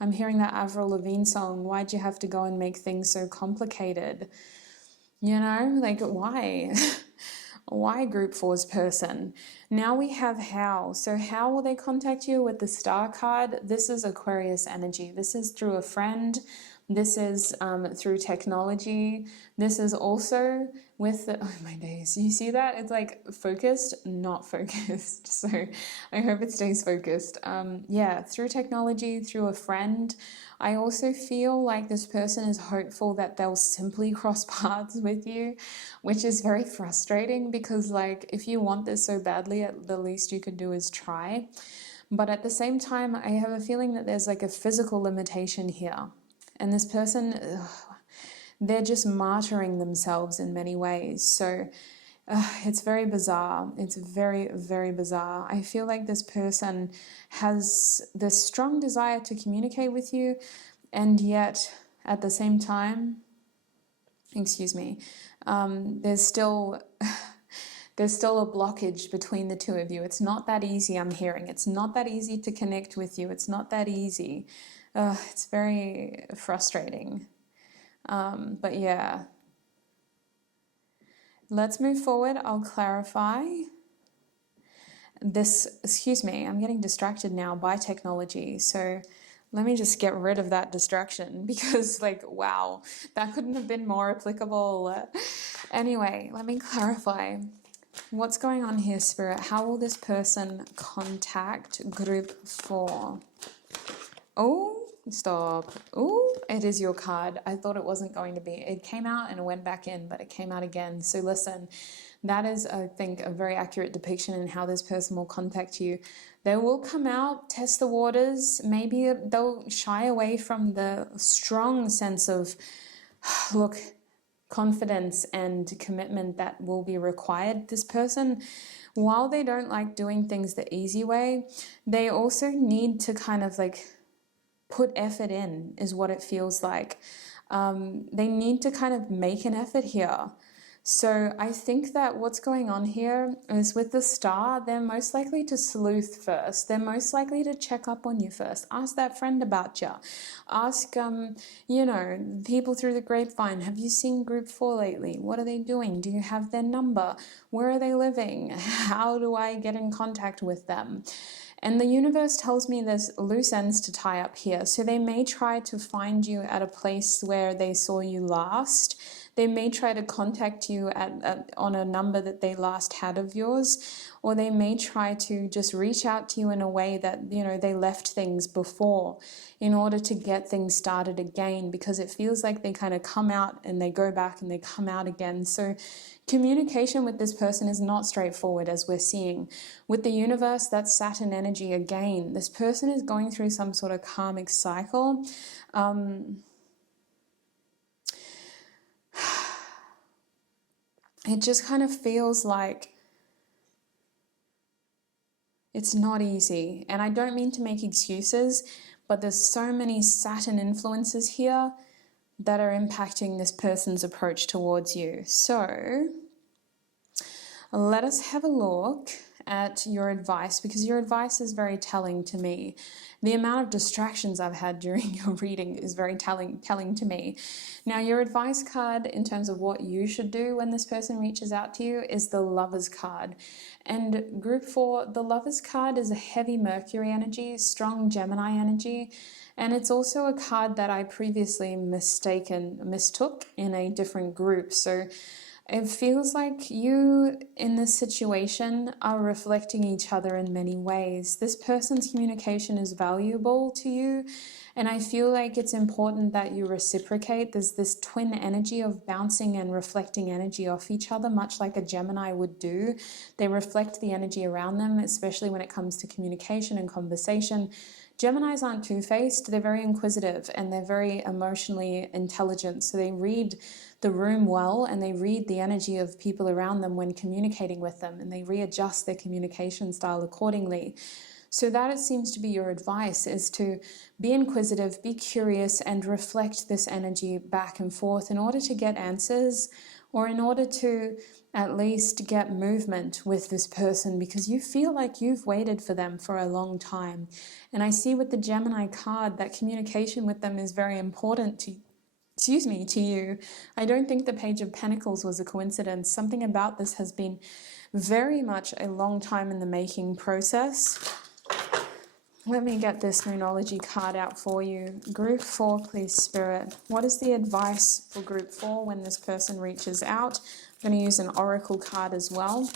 I'm hearing that Avril Lavigne song, why'd you have to go and make things so complicated? You know, why? Why Group 4's person? Now we have how. So how will they contact you with the Star card? This is Aquarius energy. This is through a friend. This is through technology. This is also with the, oh my days, you see that? It's like focused, not focused. So I hope it stays focused. Yeah, through technology, through a friend. I also feel like this person is hopeful that they'll simply cross paths with you, which is very frustrating because if you want this so badly, the least you could do is try. But at the same time, I have a feeling that there's a physical limitation here. And this person, they're just martyring themselves in many ways. So it's very bizarre. It's very, very bizarre. I feel like this person has this strong desire to communicate with you, and yet at the same time, excuse me, there's still a blockage between the two of you. It's not that easy, I'm hearing. It's not that easy to connect with you. It's not that easy. It's very frustrating. But yeah. Let's move forward. I'll clarify this. Excuse me, I'm getting distracted now by technology. So let me just get rid of that distraction because wow, that couldn't have been more applicable. Anyway, let me clarify. What's going on here, Spirit? How will this person contact Group 4? Oh, stop. Oh, it is your card. I thought it wasn't going to be. It came out and it went back in, but it came out again. So listen, that is, I think, a very accurate depiction in how this person will contact you. They will come out, test the waters. Maybe they'll shy away from the strong sense of, look, confidence and commitment that will be required. This person, while they don't like doing things the easy way, they also need to kind of put effort in, is what it feels like. They need to kind of make an effort here. So I think that what's going on here is with the Star, they're most likely to sleuth first. They're most likely to check up on you first. Ask that friend about you. Ask, people through the grapevine. Have you seen Group 4 lately? What are they doing? Do you have their number? Where are they living? How do I get in contact with them? And the universe tells me there's loose ends to tie up here. So they may try to find you at a place where they saw you last. They may try to contact you on a number that they last had of yours, or they may try to just reach out to you in a way that, they left things before in order to get things started again, because it feels like they kind of come out and they go back and they come out again. So communication with this person is not straightforward, as we're seeing. With the universe, that's Saturn energy again. This person is going through some sort of karmic cycle. It just kind of feels like it's not easy. And I don't mean to make excuses, but there's so many Saturn influences here that are impacting this person's approach towards you. So let us have a look at your advice, because your advice is very telling to me. The amount of distractions I've had during your reading is very telling to me. Now, your advice card in terms of what you should do when this person reaches out to you is the Lovers card. And group 4, the Lovers card is a heavy Mercury energy, strong Gemini energy, and it's also a card that I previously mistook in a different group. So it feels like you in this situation are reflecting each other in many ways. This person's communication is valuable to you, and I feel like it's important that you reciprocate. There's this twin energy of bouncing and reflecting energy off each other, much like a Gemini would do. They reflect the energy around them, especially when it comes to communication and conversation. Geminis aren't two-faced, they're very inquisitive and they're very emotionally intelligent. So they read the room well and they read the energy of people around them when communicating with them, and they readjust their communication style accordingly. So that, it seems to be your advice, is to be inquisitive, be curious, and reflect this energy back and forth in order to get answers, or in order to at least get movement with this person, because you feel like you've waited for them for a long time. And I see with the Gemini card that communication with them is very important to you. I don't think the Page of Pentacles was a coincidence. Something about this has been very much a long time in the making process. Let me get this Moonology card out for you. Group 4, please, Spirit. What is the advice for Group 4 when this person reaches out? I'm going to use an Oracle card as well.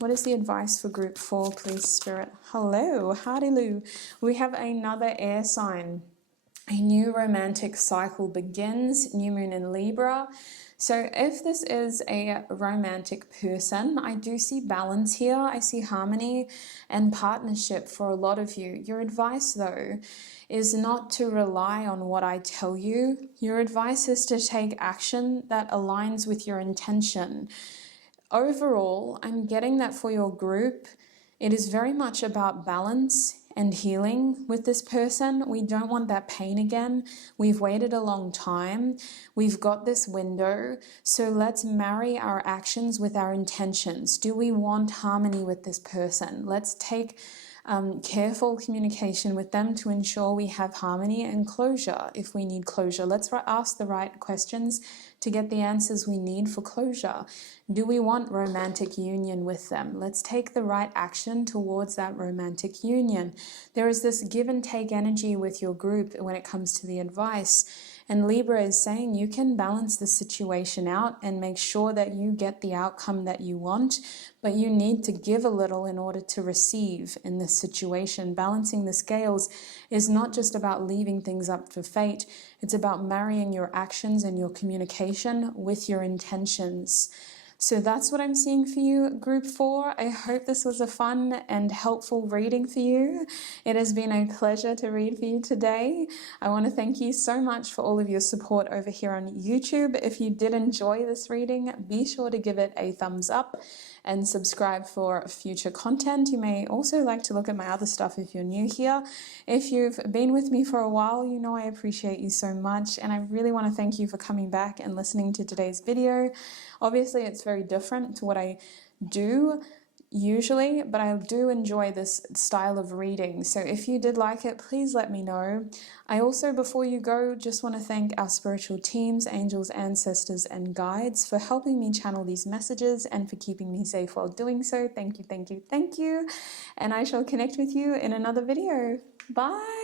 What is the advice for Group 4, please, Spirit? Hello, hardy-loo. We have another air sign. A new romantic cycle begins, new moon in Libra. So if this is a romantic person, I do see balance here. I see harmony and partnership for a lot of you. Your advice, though, is not to rely on what I tell you. Your advice is to take action that aligns with your intention. Overall, I'm getting that for your group, it is very much about balance and healing with this person. We don't want that pain again. We've waited a long time. We've got this window. So let's marry our actions with our intentions. Do we want harmony with this person? Let's take careful communication with them to ensure we have harmony and closure if we need closure. Let's ask the right questions to get the answers we need for closure. Do we want romantic union with them? Let's take the right action towards that romantic union. There is this give and take energy with your group when it comes to the advice. And Libra is saying you can balance the situation out and make sure that you get the outcome that you want, but you need to give a little in order to receive in this situation. Balancing the scales is not just about leaving things up to fate. It's about marrying your actions and your communication with your intentions. So that's what I'm seeing for you, Group 4. I hope this was a fun and helpful reading for you. It has been a pleasure to read for you today. I want to thank you so much for all of your support over here on YouTube. If you did enjoy this reading, be sure to give it a thumbs up and subscribe for future content. You may also like to look at my other stuff if you're new here. If you've been with me for a while, you know I appreciate you so much, and I really want to thank you for coming back and listening to today's video. Obviously, it's very different to what I do usually, but I do enjoy this style of reading. So if you did like it, please let me know. I also, before you go, just want to thank our spiritual teams, angels, ancestors, and guides for helping me channel these messages and for keeping me safe while doing so. Thank you, thank you, thank you. And I shall connect with you in another video. Bye.